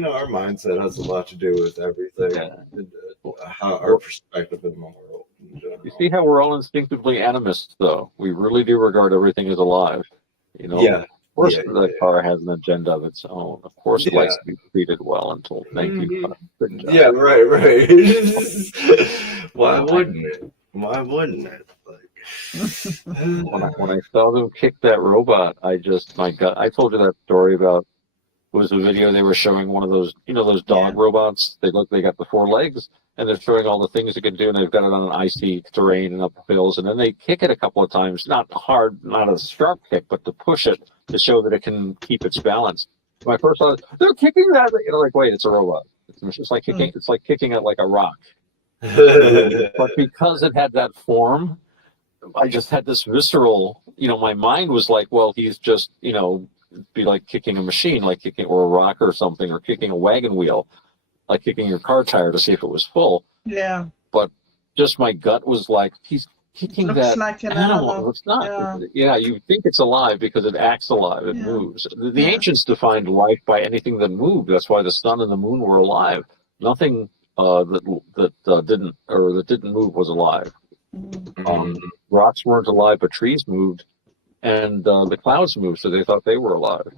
our mindset has a lot to do with everything. How our perspective in the world. You see how we're all instinctively animists, though. We really do regard everything as alive. Yeah. Of course, the car has an agenda of its own. Of course, it likes to be treated well and told, thank you. Good job. Yeah, right. Why wouldn't it? Why wouldn't it? When I saw them kick that robot, I just, my gut. I told you that story about, it was a video they were showing one of those, those dog robots. They got the 4 legs, and they're showing all the things it can do, and they've got it on an icy terrain and up hills, and then they kick it a couple of times, not hard, not a sharp kick, but to push it to show that it can keep its balance. My first thought, they're kicking that, like, wait, it's a robot. It's just like kicking. It's like kicking it like a rock. But because it had that form, I just had this visceral, my mind was like, well, he's just, be like kicking a machine, like kicking, or a rock or something, or kicking a wagon wheel, like kicking your car tire to see if it was full. Yeah. But just my gut was like, he's kicking that like an animal. It's not. Yeah, you think it's alive because it acts alive. It moves. The ancients defined life by anything that moved. That's why the sun and the moon were alive. Nothing that didn't move was alive. Rocks weren't alive, but trees moved, and the clouds moved, so they thought they were alive.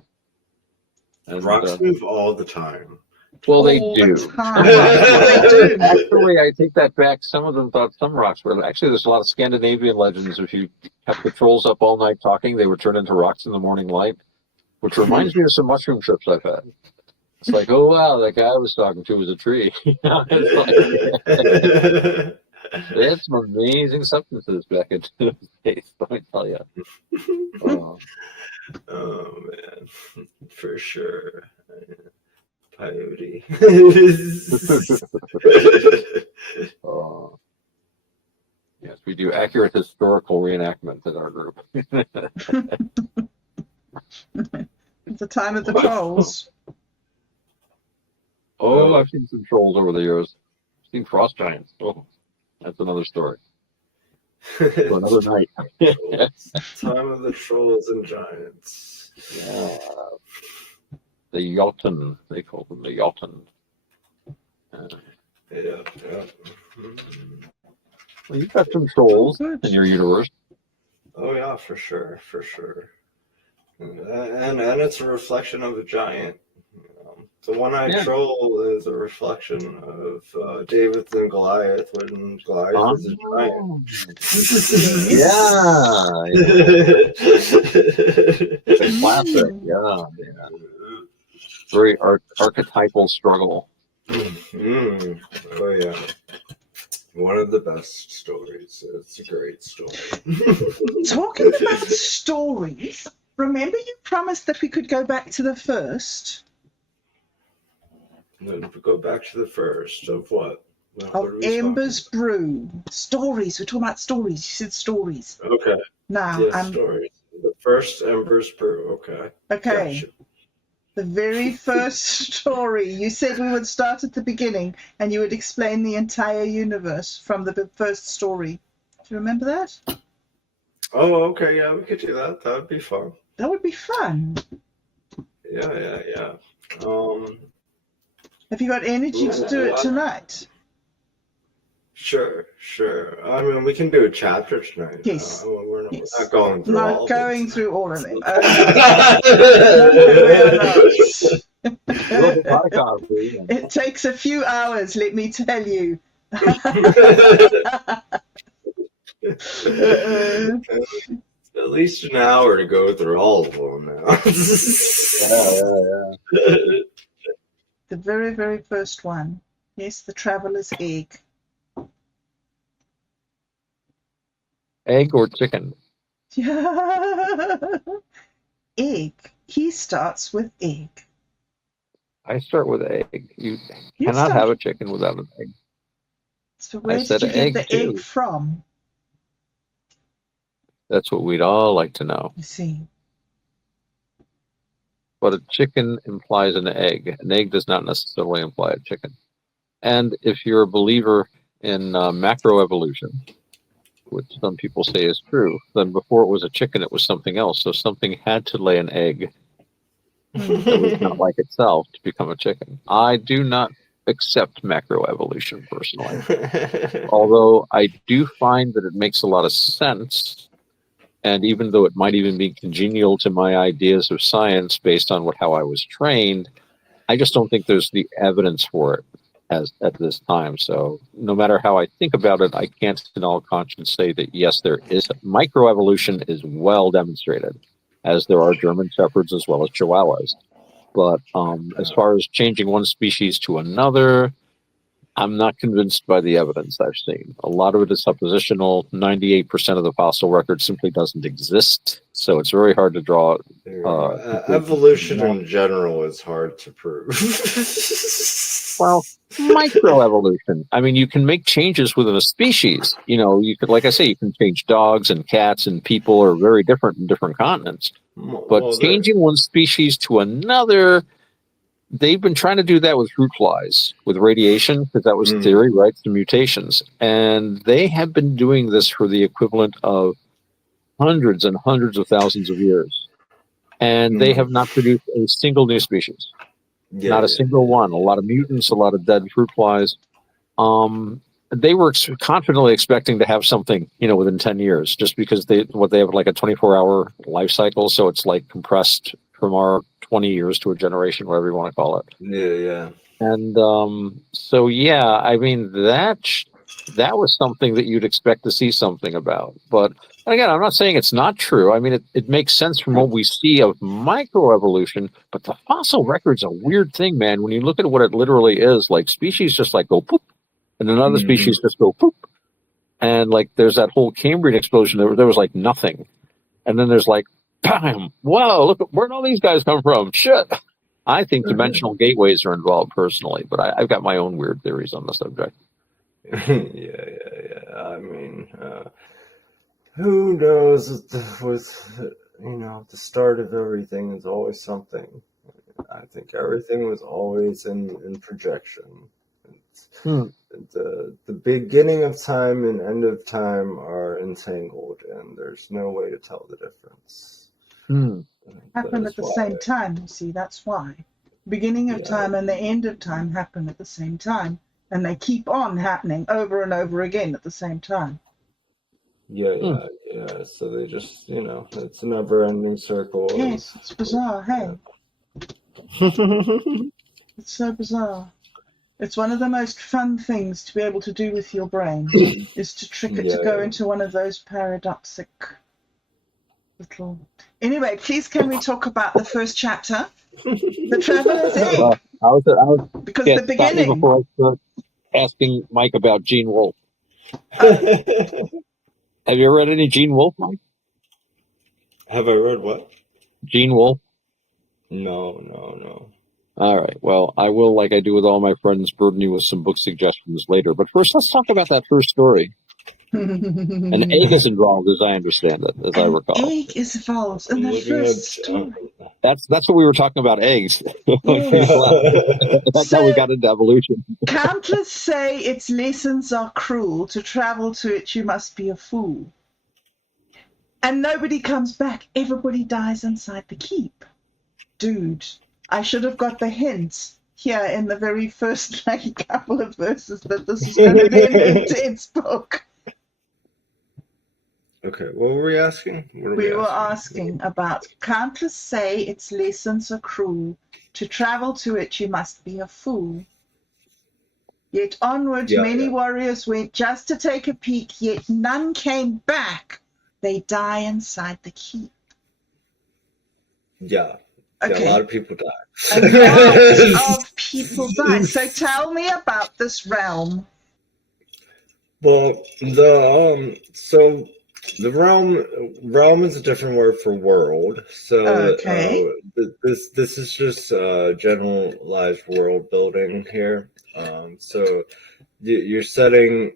And, rocks move all the time. Well, they do. They do. Actually, I take that back. Some of them thought some rocks were. Actually, there's a lot of Scandinavian legends. If you kept the trolls up all night talking, they would turn into rocks in the morning light, which reminds me of some mushroom trips I've had. It's like, oh wow, that guy I was talking to was a tree. It's like, they had some amazing substances back in those days, let me tell you. Oh man, for sure. Peyote. Yes, we do accurate historical reenactment in our group. It's the time of the trolls. Oh, I've seen some trolls over the years. I've seen frost giants. Oh, that's another story. For another night. Time of the trolls and giants. Yeah. The Jotun. They call them the Jotun. Yeah. Well, you've got some trolls in your universe. Oh yeah, for sure. And it's a reflection of a giant. The one-eyed troll is a reflection of David and Goliath when Goliath is a giant. It's a classic. Yeah. Very archetypal struggle. Oh yeah. One of the best stories. It's a great story. Talking about stories, remember you promised that we could go back to the first? Then go back to the first of what? Of Ember's Brew. Stories. We're talking about stories. You said stories. Okay. Now, stories. The first Ember's Brew. Okay. Okay. Gotcha. The very first story. You said we would start at the beginning and you would explain the entire universe from the first story. Do you remember that? Oh, okay. Yeah, we could do that. That would be fun. That would be fun. Yeah. Have you got energy to do it tonight? Sure. I mean, we can do a chapter tonight. Yes. We're not going through all of them. Not going through all of them. It takes a few hours, let me tell you. At least an hour to go through all of them now. Yeah. The very, very first one. Yes, the traveler's egg. Egg or chicken? Egg. He starts with egg. I start with egg. You cannot have a chicken without an egg. So where did you get the egg from? That's what we'd all like to know. You see. But a chicken implies an egg. An egg does not necessarily imply a chicken. And if you're a believer in macroevolution, which some people say is true, then before it was a chicken, it was something else. So something had to lay an egg that was not like itself to become a chicken. I do not accept macroevolution personally. Although I do find that it makes a lot of sense. And even though it might even be congenial to my ideas of science based on how I was trained, I just don't think there's the evidence for it. at this time. So no matter how I think about it, I can't in all conscience say that yes, there is microevolution is well demonstrated, as there are German Shepherds as well as Chihuahuas. But as far as changing one species to another, I'm not convinced by the evidence I've seen. A lot of it is suppositional. 98% of the fossil record simply doesn't exist, so it's very hard to draw. Evolution in general is hard to prove. Well, microevolution. I mean, you can make changes within a species. You know, you could, like I say, you can change dogs and cats, and people are very different in different continents. But changing one species to another, they've been trying to do that with fruit flies, with radiation, because that was the theory, right? The mutations. And they have been doing this for the equivalent of hundreds and hundreds of thousands of years. And they have not produced a single new species. Not a single one. A lot of mutants, a lot of dead fruit flies. They were confidently expecting to have something, you know, within 10 years, just because they have like a 24-hour life cycle. So it's like compressed from our 20 years to a generation, whatever you want to call it. Yeah. And so, yeah, I mean, that was something that you'd expect to see something about. But again, I'm not saying it's not true. I mean, it makes sense from what we see of microevolution, but the fossil record's a weird thing, man. When you look at what it literally is, like species just like go poop, and another species just go poop. And like there's that whole Cambrian explosion, there was like nothing. And then there's like, bam, whoa, look, where'd all these guys come from? Shit. I think dimensional gateways are involved personally, but I've got my own weird theories on the subject. Yeah. I mean, who knows? With you know, the start of everything is always something. I think everything was always in projection. The beginning of time and end of time are entangled, and there's no way to tell the difference. Happen at the same time, you see, that's why. Beginning of time and the end of time happen at the same time, and they keep on happening over and over again at the same time. Yeah. So they just, you know, it's a never-ending circle. Yes, it's bizarre, hey? It's so bizarre. It's one of the most fun things to be able to do with your brain, is to trick it to go into one of those paradoxic little... Anyway, please can we talk about the first chapter? The Traveler's Egg. Because the beginning... Before I start asking Mike about Gene Wolfe. Have you ever read any Gene Wolfe, Mike? Have I read what? Gene Wolfe? No. All right. Well, I will, like I do with all my friends, burden you with some book suggestions later. But first, let's talk about that first story. An egg is involved, as I understand it, as I recall. Egg is involved in the first story. That's what we were talking about, eggs. That's how we got into evolution. Countless say its lessons are cruel. To travel to it, you must be a fool. And nobody comes back. Everybody dies inside the keep. Dude, I should have got the hint here in the very first couple of verses that this is going to be an intense book. Okay, what were we asking? We were asking about countless say its lessons are cruel. To travel to it, you must be a fool. Yet onward many warriors went just to take a peek, yet none came back. They die inside the keep. Yeah. Okay. A lot of people die. A lot of people die. So tell me about this realm. Well, the realm is a different word for world. So this is just generalized world building here. So you're setting.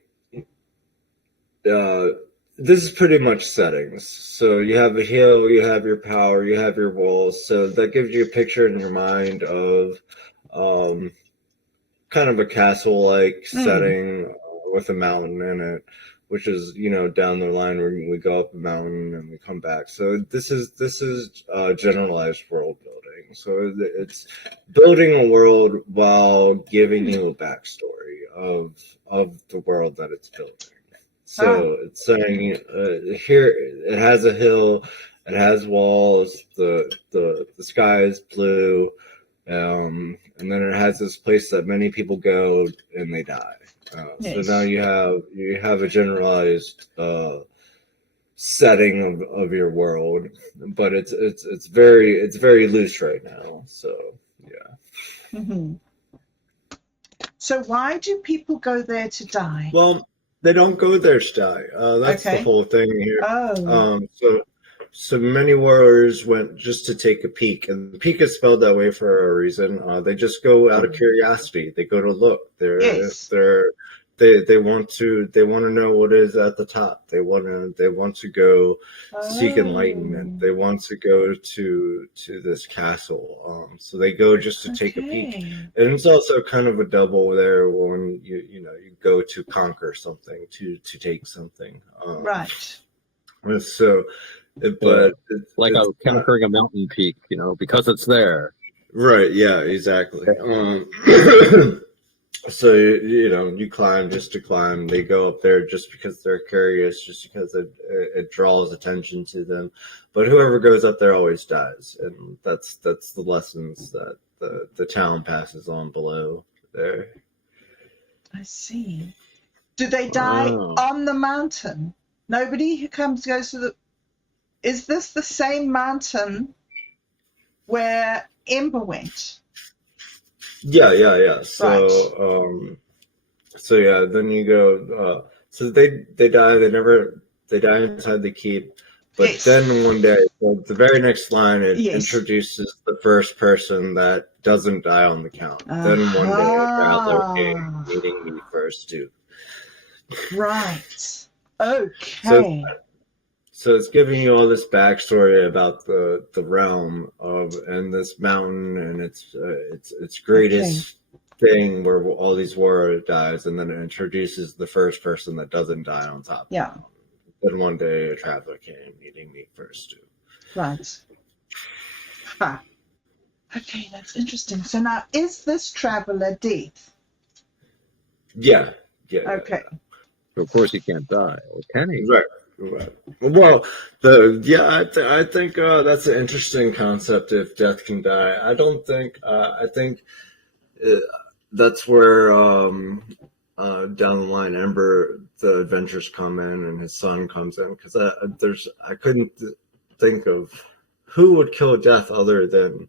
This is pretty much settings. So you have a hill, you have your power, you have your walls. So that gives you a picture in your mind of kind of a castle-like setting with a mountain in it, which is, you know, down the line where we go up a mountain and we come back. So this is generalized world building. So it's building a world while giving you a backstory of the world that it's building. So it's saying here it has a hill, it has walls, the sky is blue, And then it has this place that many people go and they die. So now you have a generalized setting of your world, but it's very loose right now. So yeah. Mm-hmm. So why do people go there to die? Well, they don't go there to die. That's the whole thing here. Oh. So many warriors went just to take a peek, and the peek is spelled that way for a reason. They just go out of curiosity. They go to look. They want to know what is at the top. They want to go seek enlightenment. They want to go to this castle. So they go just to take a peek. And it's also kind of a double there when you go to conquer something, to take something. Right. So, but like conquering a mountain peak, because it's there. Right. Yeah. Exactly. So you climb just to climb. They go up there just because they're curious, just because it draws attention to them. But whoever goes up there always dies, and that's the lessons that the town passes on below there. I see. Do they die on the mountain? Nobody who goes to the. Is this the same mountain where Ember went? Yeah. So, so yeah, then you go. So they die. They die inside the keep. But then one day, the very next line, it introduces the first person that doesn't die on the count. Then one day, a traveler came, meeting me first too. Right. Okay. So it's giving you all this backstory about the realm and this mountain and its greatest thing where all these warriors dies, and then it introduces the first person that doesn't die on top. Yeah. Then one day a traveler came, meeting me first too. Right. Ha. Okay, that's interesting. So now, is this traveler Death? Yeah. Okay. So of course he can't die, or can he? Right. Well, I think that's an interesting concept. If death can die, I don't think. I think that's where down the line, Ember, the adventures come in, and his son comes in, because I couldn't think of who would kill death other than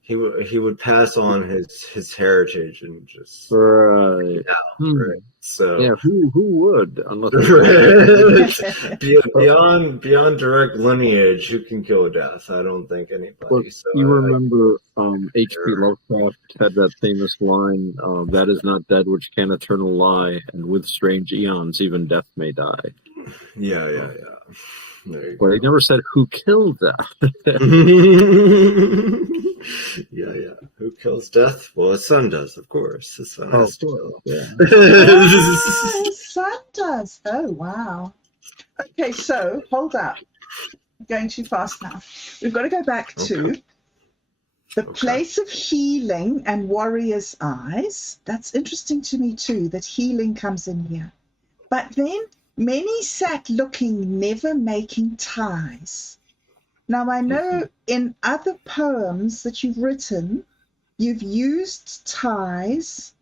he would pass on his heritage and just right. Right. So yeah, who would, unless beyond direct lineage, who can kill death? I don't think anybody. Well, so you remember H.P. Lovecraft had that famous line, "That is not dead which can eternal lie, and with strange eons even death may die." Yeah. But he never said who killed death. Yeah. Who kills death? Well, his son does, of course. His son has to kill. Yeah. His son does. Oh, wow. Okay, so hold up. I'm going too fast now. We've got to go back to the place of healing and warrior's eyes. That's interesting to me too, that healing comes in here. But then many sat looking, never making ties. Now, I know in other poems that you've written, you've used ties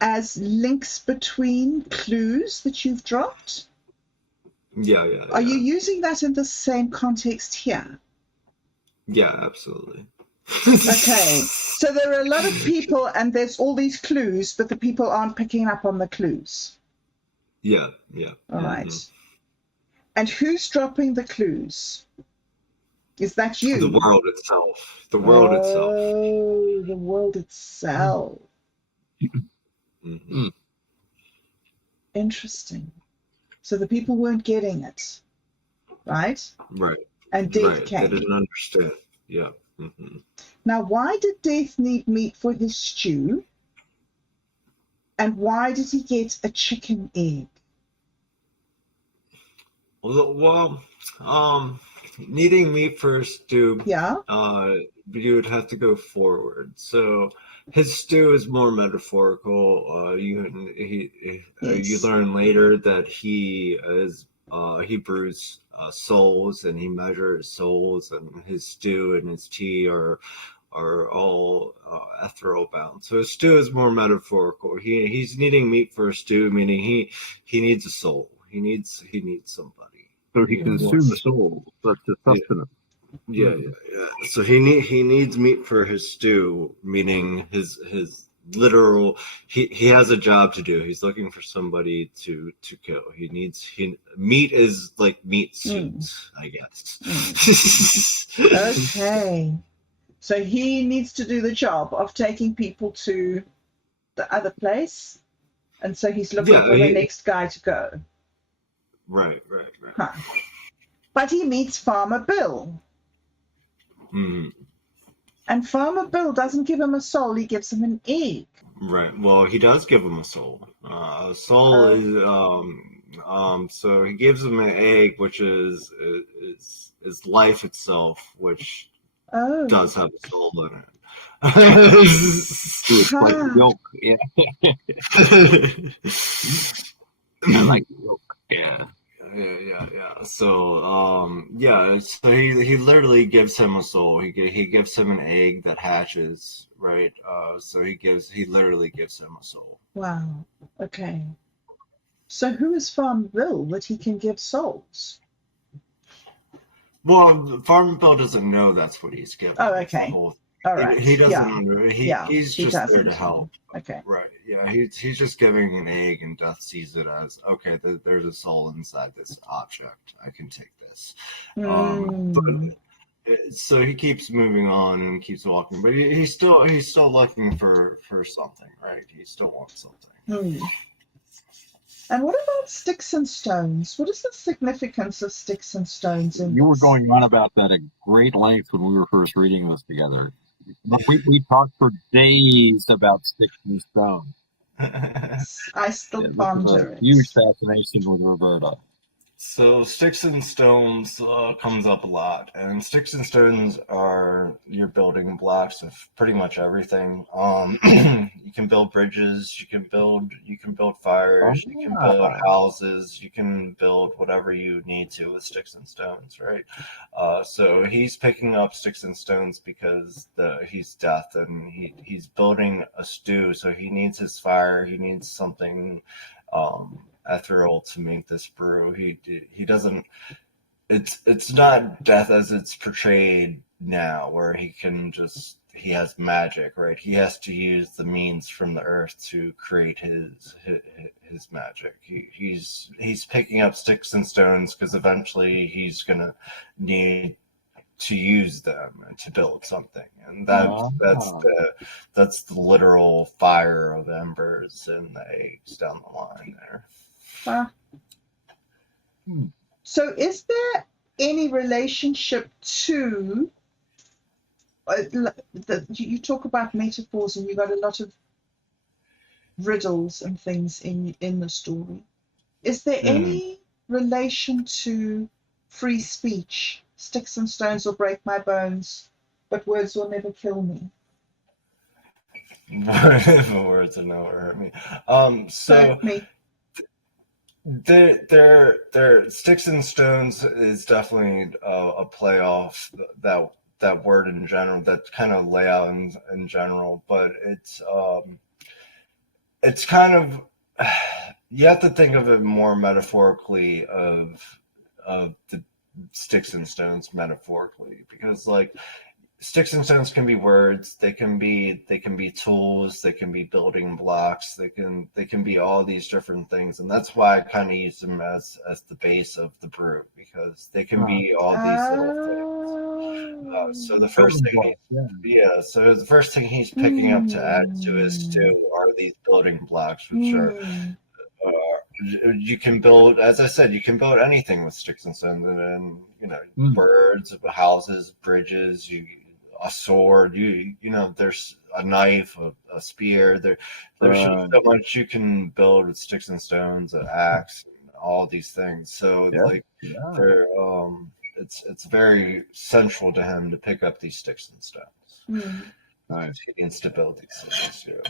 as links between clues that you've dropped. Yeah. Are you using that in the same context here? Yeah, absolutely. Okay, so there are a lot of people and there's all these clues, but the people aren't picking up on the clues. Yeah. All right. And who's dropping the clues? Is that you? The world itself. The world itself. Oh, the world itself. Mm-hmm. Interesting. So the people weren't getting it, right? Right. And Death came. They didn't understand. Yeah. Mm-hmm. Now, why did Death need meat for his stew? And why did he get a chicken egg? Well, needing meat for a stew. Yeah. You would have to go forward. So his stew is more metaphorical. You learn later that he brews souls, and he measures souls, and his stew and his tea are are all ethereal bound. So his stew is more metaphorical. He's needing meat for a stew, meaning he needs a soul. He needs somebody. So he consumes souls. That's his sustenance. Yeah. So he needs meat for his stew, meaning his literal. He has a job to do. He's looking for somebody to kill. Meat is like meat suits, I guess. Okay. So he needs to do the job of taking people to the other place, and so he's looking for the next guy to go. Right. Huh. But he meets Farmer Bill. And Farmer Bill doesn't give him a soul, he gives him an egg. Right. Well, he does give him a soul. A soul is so he gives him an egg, which is life itself, which does have a soul in it. It's like milk. Yeah. Like milk. Yeah. Yeah. So, so he literally gives him a soul. He gives him an egg that hatches, right? So he literally gives him a soul. Wow. Okay. So who is Farmer Bill that he can give souls? Well, Farmer Bill doesn't know that's what he's given. Oh, okay. All right. He doesn't. He's just there to help. Okay. Right. Yeah. He's just giving an egg, and Death sees it as okay. There's a soul inside this object. I can take this. So he keeps moving on and keeps walking, but he's still looking for something, right? He still wants something. And what about sticks and stones? What is the significance of sticks and stones in You were this? going on about that at great length when we were first reading this together. We talked for days about sticks and stones. I still ponder it. Huge fascination with Roberta. So sticks and stones comes up a lot, and sticks and stones are your building blocks of pretty much everything. You can build bridges, you can build fires, you can build houses, you can build whatever you need to with sticks and stones, right? So he's picking up sticks and stones because he's Death, and he's building a stew, so he needs his fire, he needs something ethereal to make this brew. He doesn't. It's not Death as it's portrayed now, where he has magic, right? He has to use the means from the earth to create his magic. He's picking up sticks and stones because eventually he's gonna need to use them to build something, and that's the literal fire of embers and the eggs down the line there. So is there any relationship to you talk about metaphors, and you got a lot of riddles and things in the story. Is there any relation to free speech? Sticks and stones will break my bones, but words will never kill me. Words will never hurt me. Hurt me. Their sticks and stones is definitely a play off that word in general, that kind of layout in general, but it's kind of, you have to think of it more metaphorically of the sticks and stones metaphorically, because like sticks and stones can be words, they can be tools, they can be building blocks, they can be all these different things, and that's why I kind of use them as the base of the brew, because they can be all these little things. So the first thing he's picking up to add to his stew are these building blocks, which are you can build, as I said, you can build anything with sticks and stones, and birds, houses, bridges, a sword, there's a knife, a spear, there's so much you can build with sticks and stones, an axe, and all these things. So they're it's very central to him to pick up these sticks and stones. Nice. He needs to build these things too.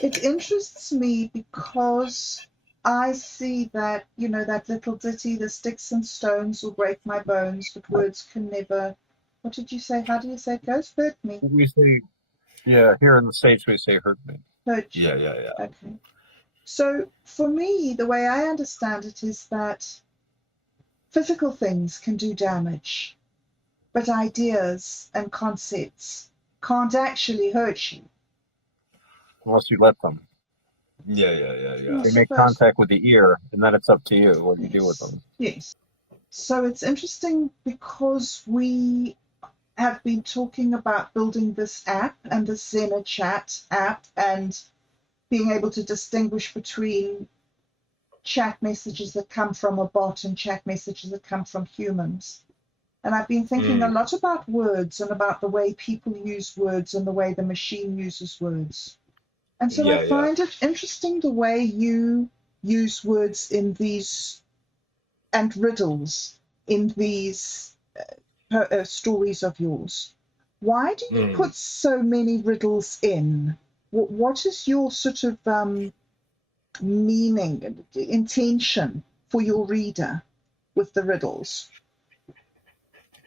It interests me because I see that, that little ditty, the sticks and stones will break my bones, but words can never. What did you say? How do you say it goes? Hurt me. We say, yeah, here in the States we say hurt me. Hurt you. Yeah. Okay. So for me, the way I understand it is that physical things can do damage, but ideas and concepts can't actually hurt you. Unless you let them. Yeah. They make contact with the ear, and then it's up to you what you do with them. Yes. So it's interesting because we have been talking about building this app and the Zena Chat app and being able to distinguish between chat messages that come from a bot and chat messages that come from humans. And I've been thinking a lot about words and about the way people use words and the way the machine uses words. And so I find it interesting the way you use words in these and riddles in these stories of yours. Why do you put so many riddles in? What is your sort of meaning, intention for your reader with the riddles?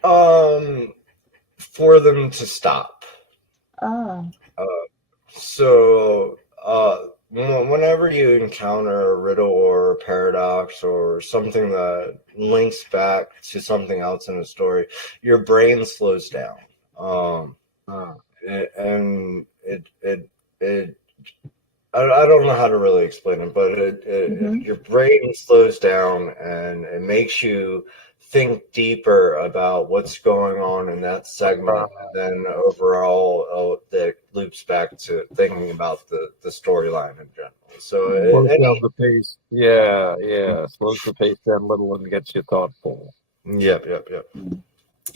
For them to stop. So whenever you encounter a riddle or a paradox or something that links back to something else in a story, your brain slows down. And I don't know how to really explain it, but your brain slows down and it makes you think deeper about what's going on in that segment, and then overall that loops back to thinking about the storyline in general. So slows down the pace. Yeah. Slows the pace down a little and gets you thoughtful. Yep. Nice.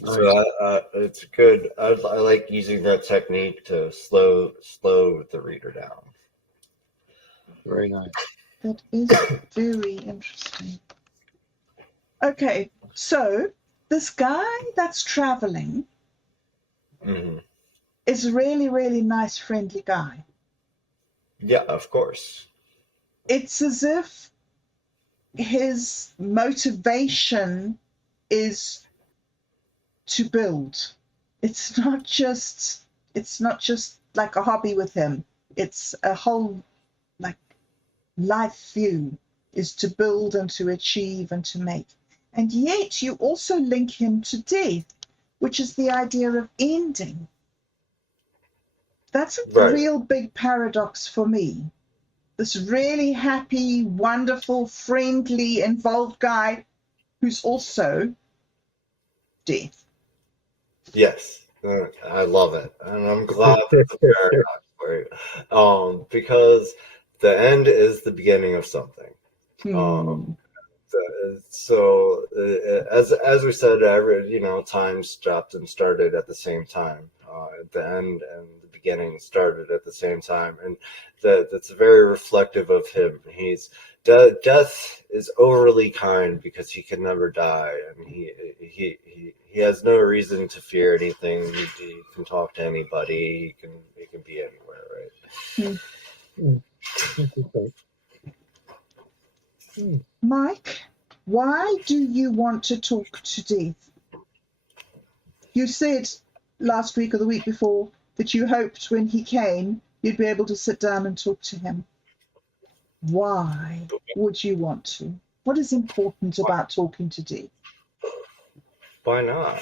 So it's good. I like using that technique to slow the reader down. Very nice. That is very interesting. Okay, so this guy that's traveling is a really, really nice, friendly guy. Yeah, of course. It's as if his motivation is to build. It's not just like a hobby with him. It's a whole life view is to build and to achieve and to make. And yet you also link him to death, which is the idea of ending. That's a real big paradox for me. This really happy, wonderful, friendly, involved guy who's also death. Yes, I love it. And I'm glad it's a paradox for you. Because the end is the beginning of something. So as we said, time stopped and started at the same time. The end and the beginning started at the same time, and that's very reflective of him. Death is overly kind because he can never die, and he has no reason to fear anything. He can talk to anybody. He can be anywhere, right? Mike, why do you want to talk to death? You said last week or the week before that you hoped when he came you'd be able to sit down and talk to him. Why would you want to? What is important about talking to death? Why not?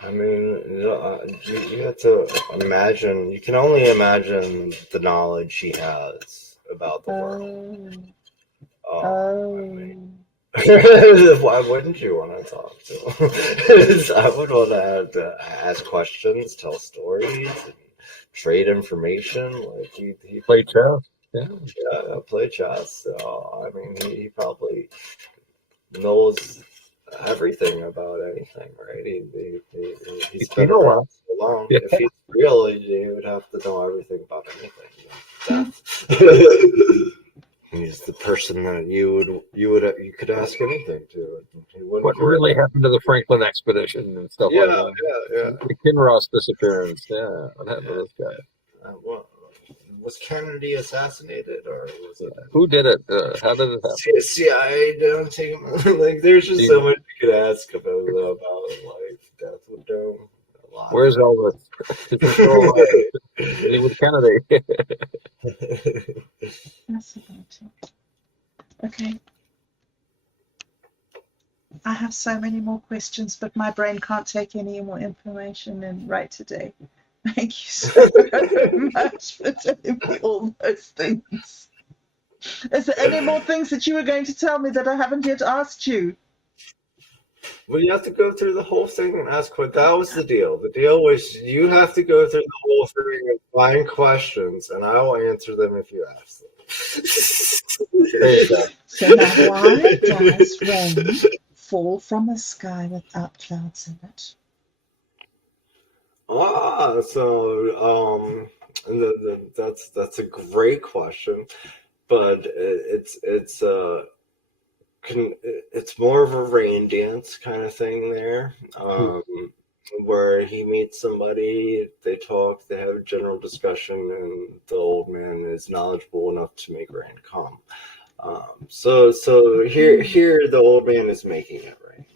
I mean, you have to imagine. You can only imagine the knowledge he has about the world. Why wouldn't you want to talk to him? I would want to ask questions, tell stories, and trade information. Like he play chess. Yeah, play chess. I mean, he probably knows everything about anything, right? He's been around so long. Yeah. If he's real, he would have to know everything about anything. He's the person that you could ask anything to. What really happened to the Franklin expedition and stuff like that? Yeah. The Kinross disappearance. Yeah, what happened to this guy? was Kennedy assassinated, or was it Who did it? How did it happen? CIA? Don't take him. Like, there's just so much you could ask about life, death with them. Where's Elvis? Is he with Kennedy? That's about it. Okay. I have so many more questions, but my brain can't take any more information in right today. Thank you so much for telling me all those things. Is there any more things that you were going to tell me that I haven't yet asked you? Well, you have to go through the whole thing and ask what. That was the deal. The deal was you have to go through the whole thing and find questions, and I will answer them if you ask them. There you go. So now, why does rain fall from the sky without clouds in it? That's a great question, but it's more of a rain dance kind of thing there, where he meets somebody, they talk, they have a general discussion, and the old man is knowledgeable enough to make rain come. So here the old man is making it rain.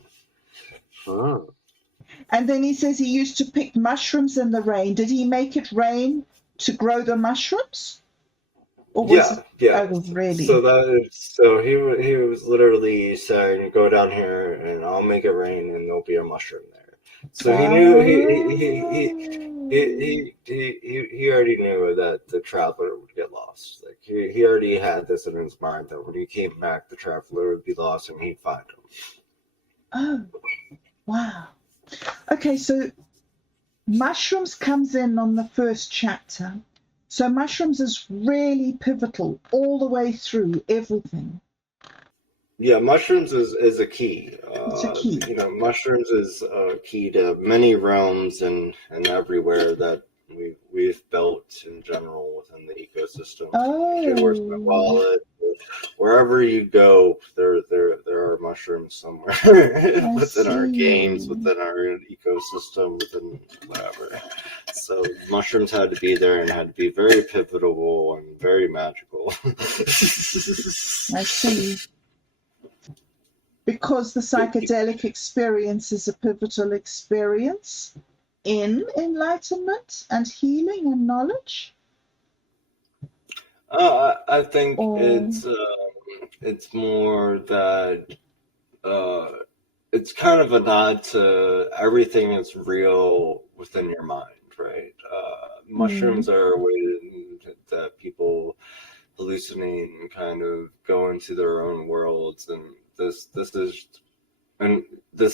Oh. And then he says he used to pick mushrooms in the rain. Did he make it rain to grow the mushrooms? Or was Yeah. Oh, really? So he was literally saying, "Go down here, and I'll make it rain, and there'll be a mushroom there." So he knew he already knew that the traveler would get lost. Like he already had this in his mind that when he came back, the traveler would be lost, and he'd find him. Oh, wow. Okay, so mushrooms comes in on the first chapter. So mushrooms is really pivotal all the way through everything. Yeah, mushrooms is a key. It's a key. Mushrooms is a key to many realms and everywhere that we've built in general within the ecosystem. Oh. Where's my wallet? Wherever you go, there are mushrooms somewhere within our games, within our ecosystem, within whatever. So mushrooms had to be there and had to be very pivotal and very magical. I see. Because the psychedelic experience is a pivotal experience in enlightenment and healing and knowledge? I think it's more that it's kind of a nod to everything is real within your mind, right? Mushrooms are a way that people hallucinate and kind of go into their own worlds, and this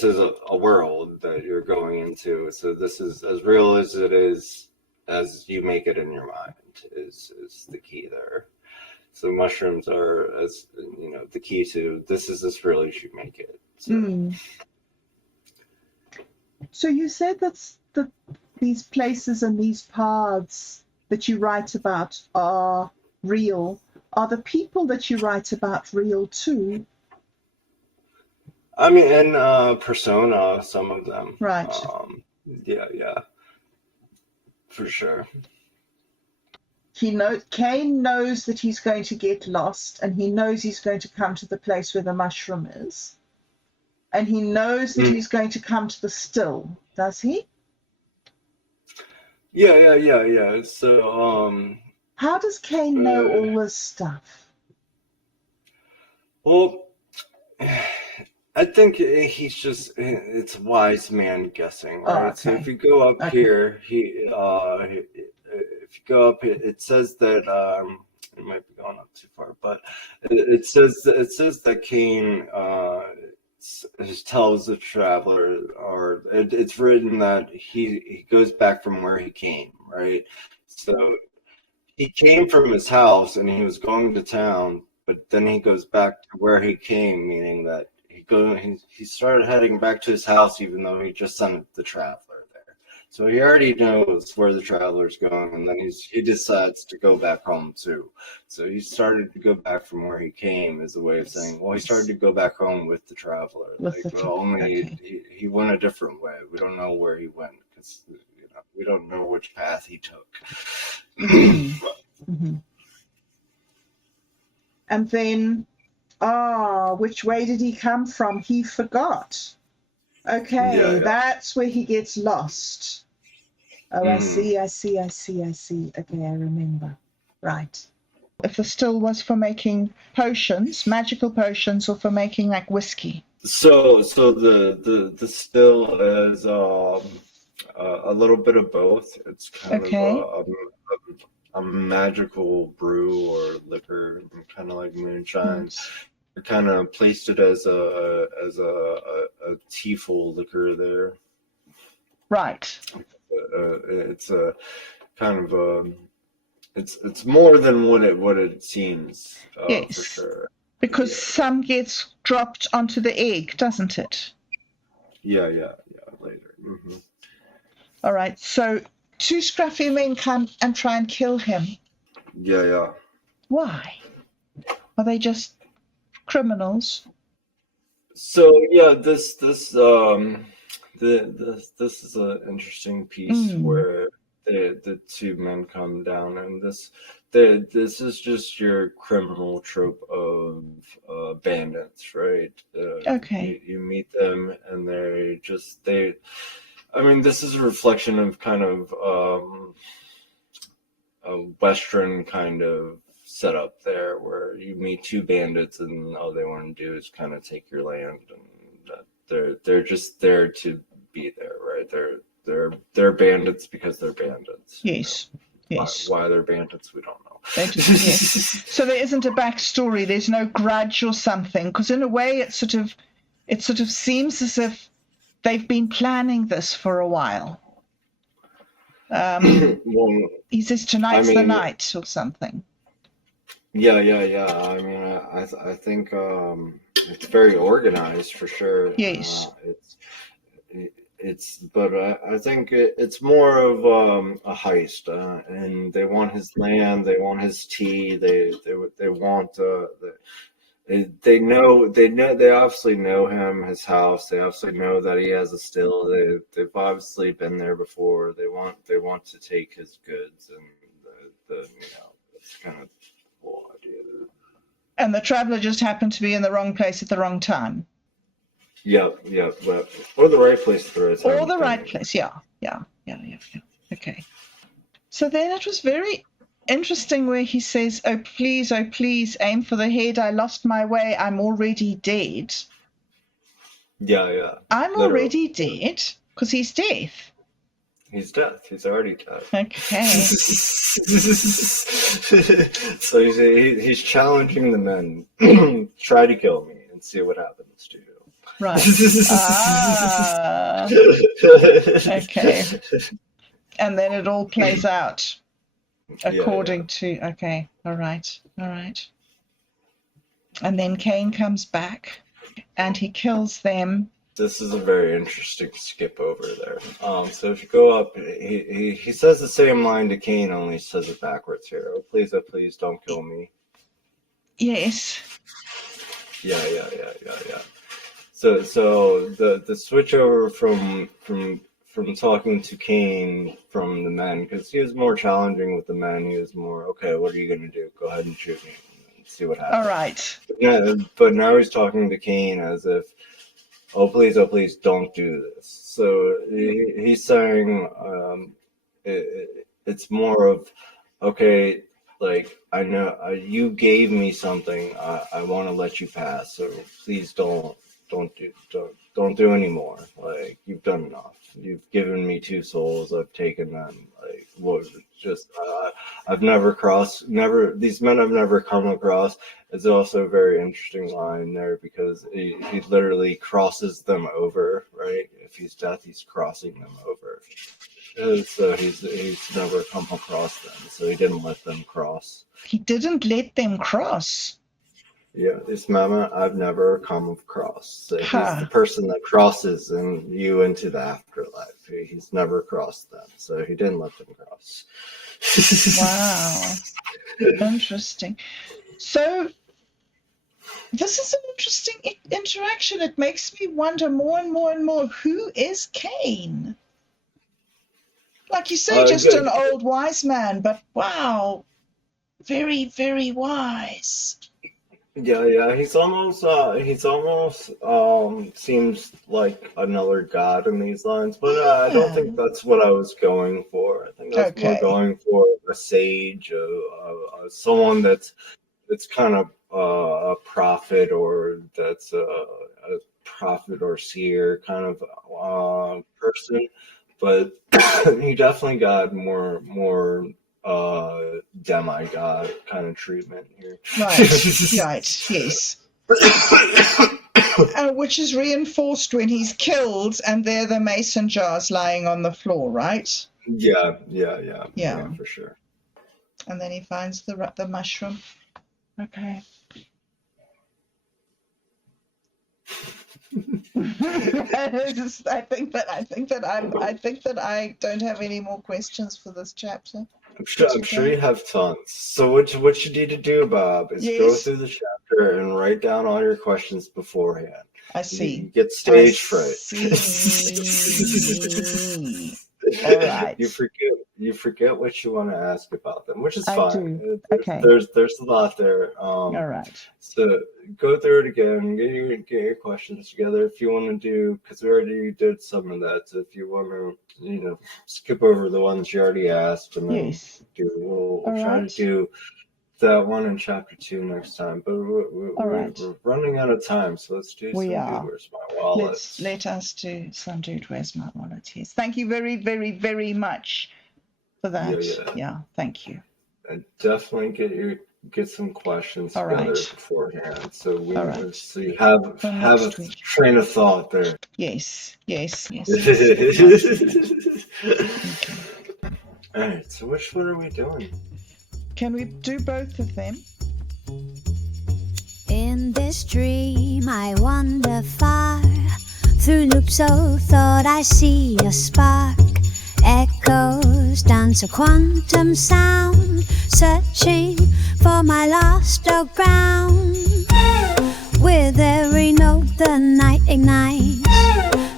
is a world that you're going into. So this is as real as it is as you make it in your mind is the key there. So mushrooms are, as the key to this is as real as you make it. So you said that these places and these paths that you write about are real. Are the people that you write about real too? I mean, in Persona, some of them. Right. Yeah, for sure. Cain knows that he's going to get lost, and he knows he's going to come to the place where the mushroom is. And he knows that he's going to come to the still, does he? Yeah. So, how does Cain know all this stuff? Well, I think it's wise man guessing, right? Oh, okay. So if you go up here, if you go up, it says that it might be going up too far, but it says that Cain tells the traveler, or it's written that he goes back from where he came, right? So he came from his house and he was going to town, but then he goes back to where he came, meaning that he started heading back to his house, even though he just sent the traveler there. So he already knows where the traveler's going, and then he decides to go back home too. So he started to go back from where he came as a way of saying, well, he started to go back home with the traveler. He went a different way. We don't know where he went because we don't know which path he took. Mm-hmm. And then, which way did he come from? He forgot. Okay, Yeah. that's where he gets lost. Oh, I Mhm. see. Okay, I remember. Right. If the still was for making potions, magical potions, or for making like whiskey. So the still is a little bit of both. It's kind of Okay. a magical brew or liquor, kind of like moonshine. Yes. I kind of placed it as a teaful liquor there. Right. It's a kind of it's more than what it seems, Yes. for sure. Because some gets dropped onto the egg, doesn't it? Yeah, later. Mm-hmm. All right. So 2 scruffy men come and try and kill him. Yeah. Why? Are they just criminals? So yeah, this is an interesting piece where the 2 men come down, and this is just your criminal trope of bandits, right? Okay. You meet them, and I mean, this is a reflection of kind of a Western kind of setup there, where you meet 2 bandits and all they want to do is kind of take your land, and they're just there to be there, right? They're bandits because they're bandits. Yes. Yes. Why they're bandits, we don't know. Yes. So there isn't a backstory. There's no grudge or something, because in a way it sort of seems as if they've been planning this for a while. Well, He says tonight's the night or something. Yeah. I mean, I think it's very organized for sure. Yes. But I think it's more of a heist, and they want his land, they want his tea, they want they obviously know him, his house, they obviously know that he has a still, they've obviously been there before, they want to take his goods, and it's kind of the whole idea there. And the traveler just happened to be in the wrong place at the wrong time. But or the right place at the right time. Or the right place, yeah. Okay. So then it was very interesting where he says, oh, please, aim for the head. I lost my way. I'm already dead. Yeah. I'm already dead because he's dead. He's dead. He's already dead. Okay. So he's challenging the men. Try to kill me and see what happens to you. Right. Okay. And then it all plays out according to, okay, all right. And then Cain comes back and he kills them. This is a very interesting skip over there. So if you go up, he says the same line to Cain, only says it backwards here. Oh, please don't kill me. Yes. Yeah. So the switch over from talking to Cain from the men, because he was more challenging with the men. He was more, okay, what are you going to do? Go ahead and shoot me and see what happens. All right. But now he's talking to Cain as if, oh please, don't do this. So he's saying it's more of, okay, like, I know you gave me something. I want to let you pass. So please don't do any more. Like, you've done enough. You've given me 2 souls. I've taken them. Like, what? Just I've never crossed. These men I've never come across. It's also a very interesting line there, because he literally crosses them over. Right? If he's death, he's crossing them over. And so he's never come across them. So he didn't let them cross. He didn't let them cross. Yeah, this mama I've never come across. So he's the person that crosses you into the afterlife. He's never crossed them, so he didn't let them cross. Wow, interesting. So this is an interesting interaction. It makes me wonder more and more. Who is Cain? Like you say, just an old wise man, but wow. Very, very wise. Yeah. He's almost seems like another god in these lines, but I don't think that's what I was going for. I think that's more Okay. going for a sage, someone that's kind of a prophet, or that's a prophet or seer kind of person, but he definitely got more demigod kind of treatment here. Right, yes. Which is reinforced when he's killed and there are the mason jars lying on the floor, right? Yeah, for sure. And then he finds the mushroom. Okay. I think that I don't have any more questions for this chapter. I'm sure you have tons. So what you need to do, Bob, is go through the chapter and write down all your questions beforehand. I see. You get stage fright. All right. You forget what you want to ask about them, which is fine. Okay. There's a lot there. All right. So go through it again. Get your questions together if you want to do, because we already did some of that. So if you want to, skip over the ones you already asked, and then we'll try to do that one in chapter 2 next time. But we're running out of time, so let's do some Where's My Wallet. Let us do some Where's My Wallet. Yes. Thank you very, very, very much for that. Yeah, thank you. And definitely get some questions together beforehand, so so you have a train of thought there. Yes. All right, so which one are we doing? Can we do both of them? In this dream I wander far, through loops of thought I see a spark. Echoes dance a quantum sound, searching for my lost ground. With every note the night ignites,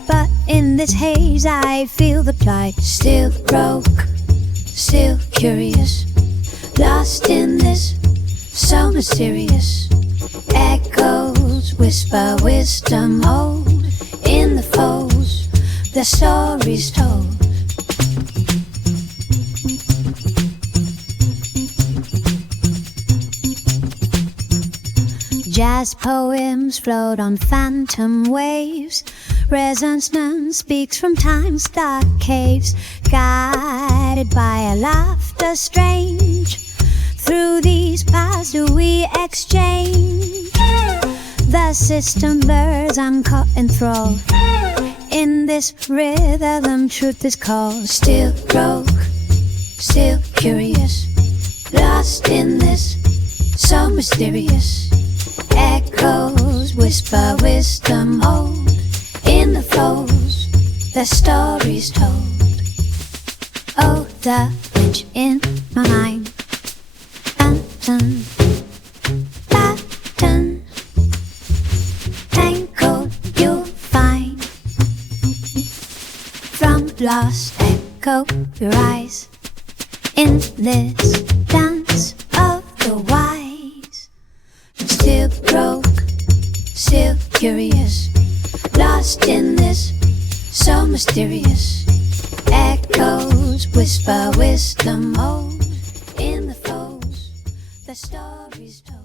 but in this haze I feel the plight. Still broke, still curious, lost in this, so mysterious. Echoes whisper wisdom old, in the folds the stories told. Jazz poems float on phantom waves, resonance speaks from time's dark caves, guided by a laughter strange. Through these paths do we exchange, the system blurs uncaught in thrall. In this rhythm truth is called. Still broke, still curious, lost in this, so mysterious. Echoes whisper wisdom old, in the folds the stories told. Oh, the witch in my mind, pattern, tangled you'll find. From lost echo you rise, in this dance of the wise. Still broke, still curious, lost in this, so mysterious. Echoes whisper wisdom old, in the folds the stories told.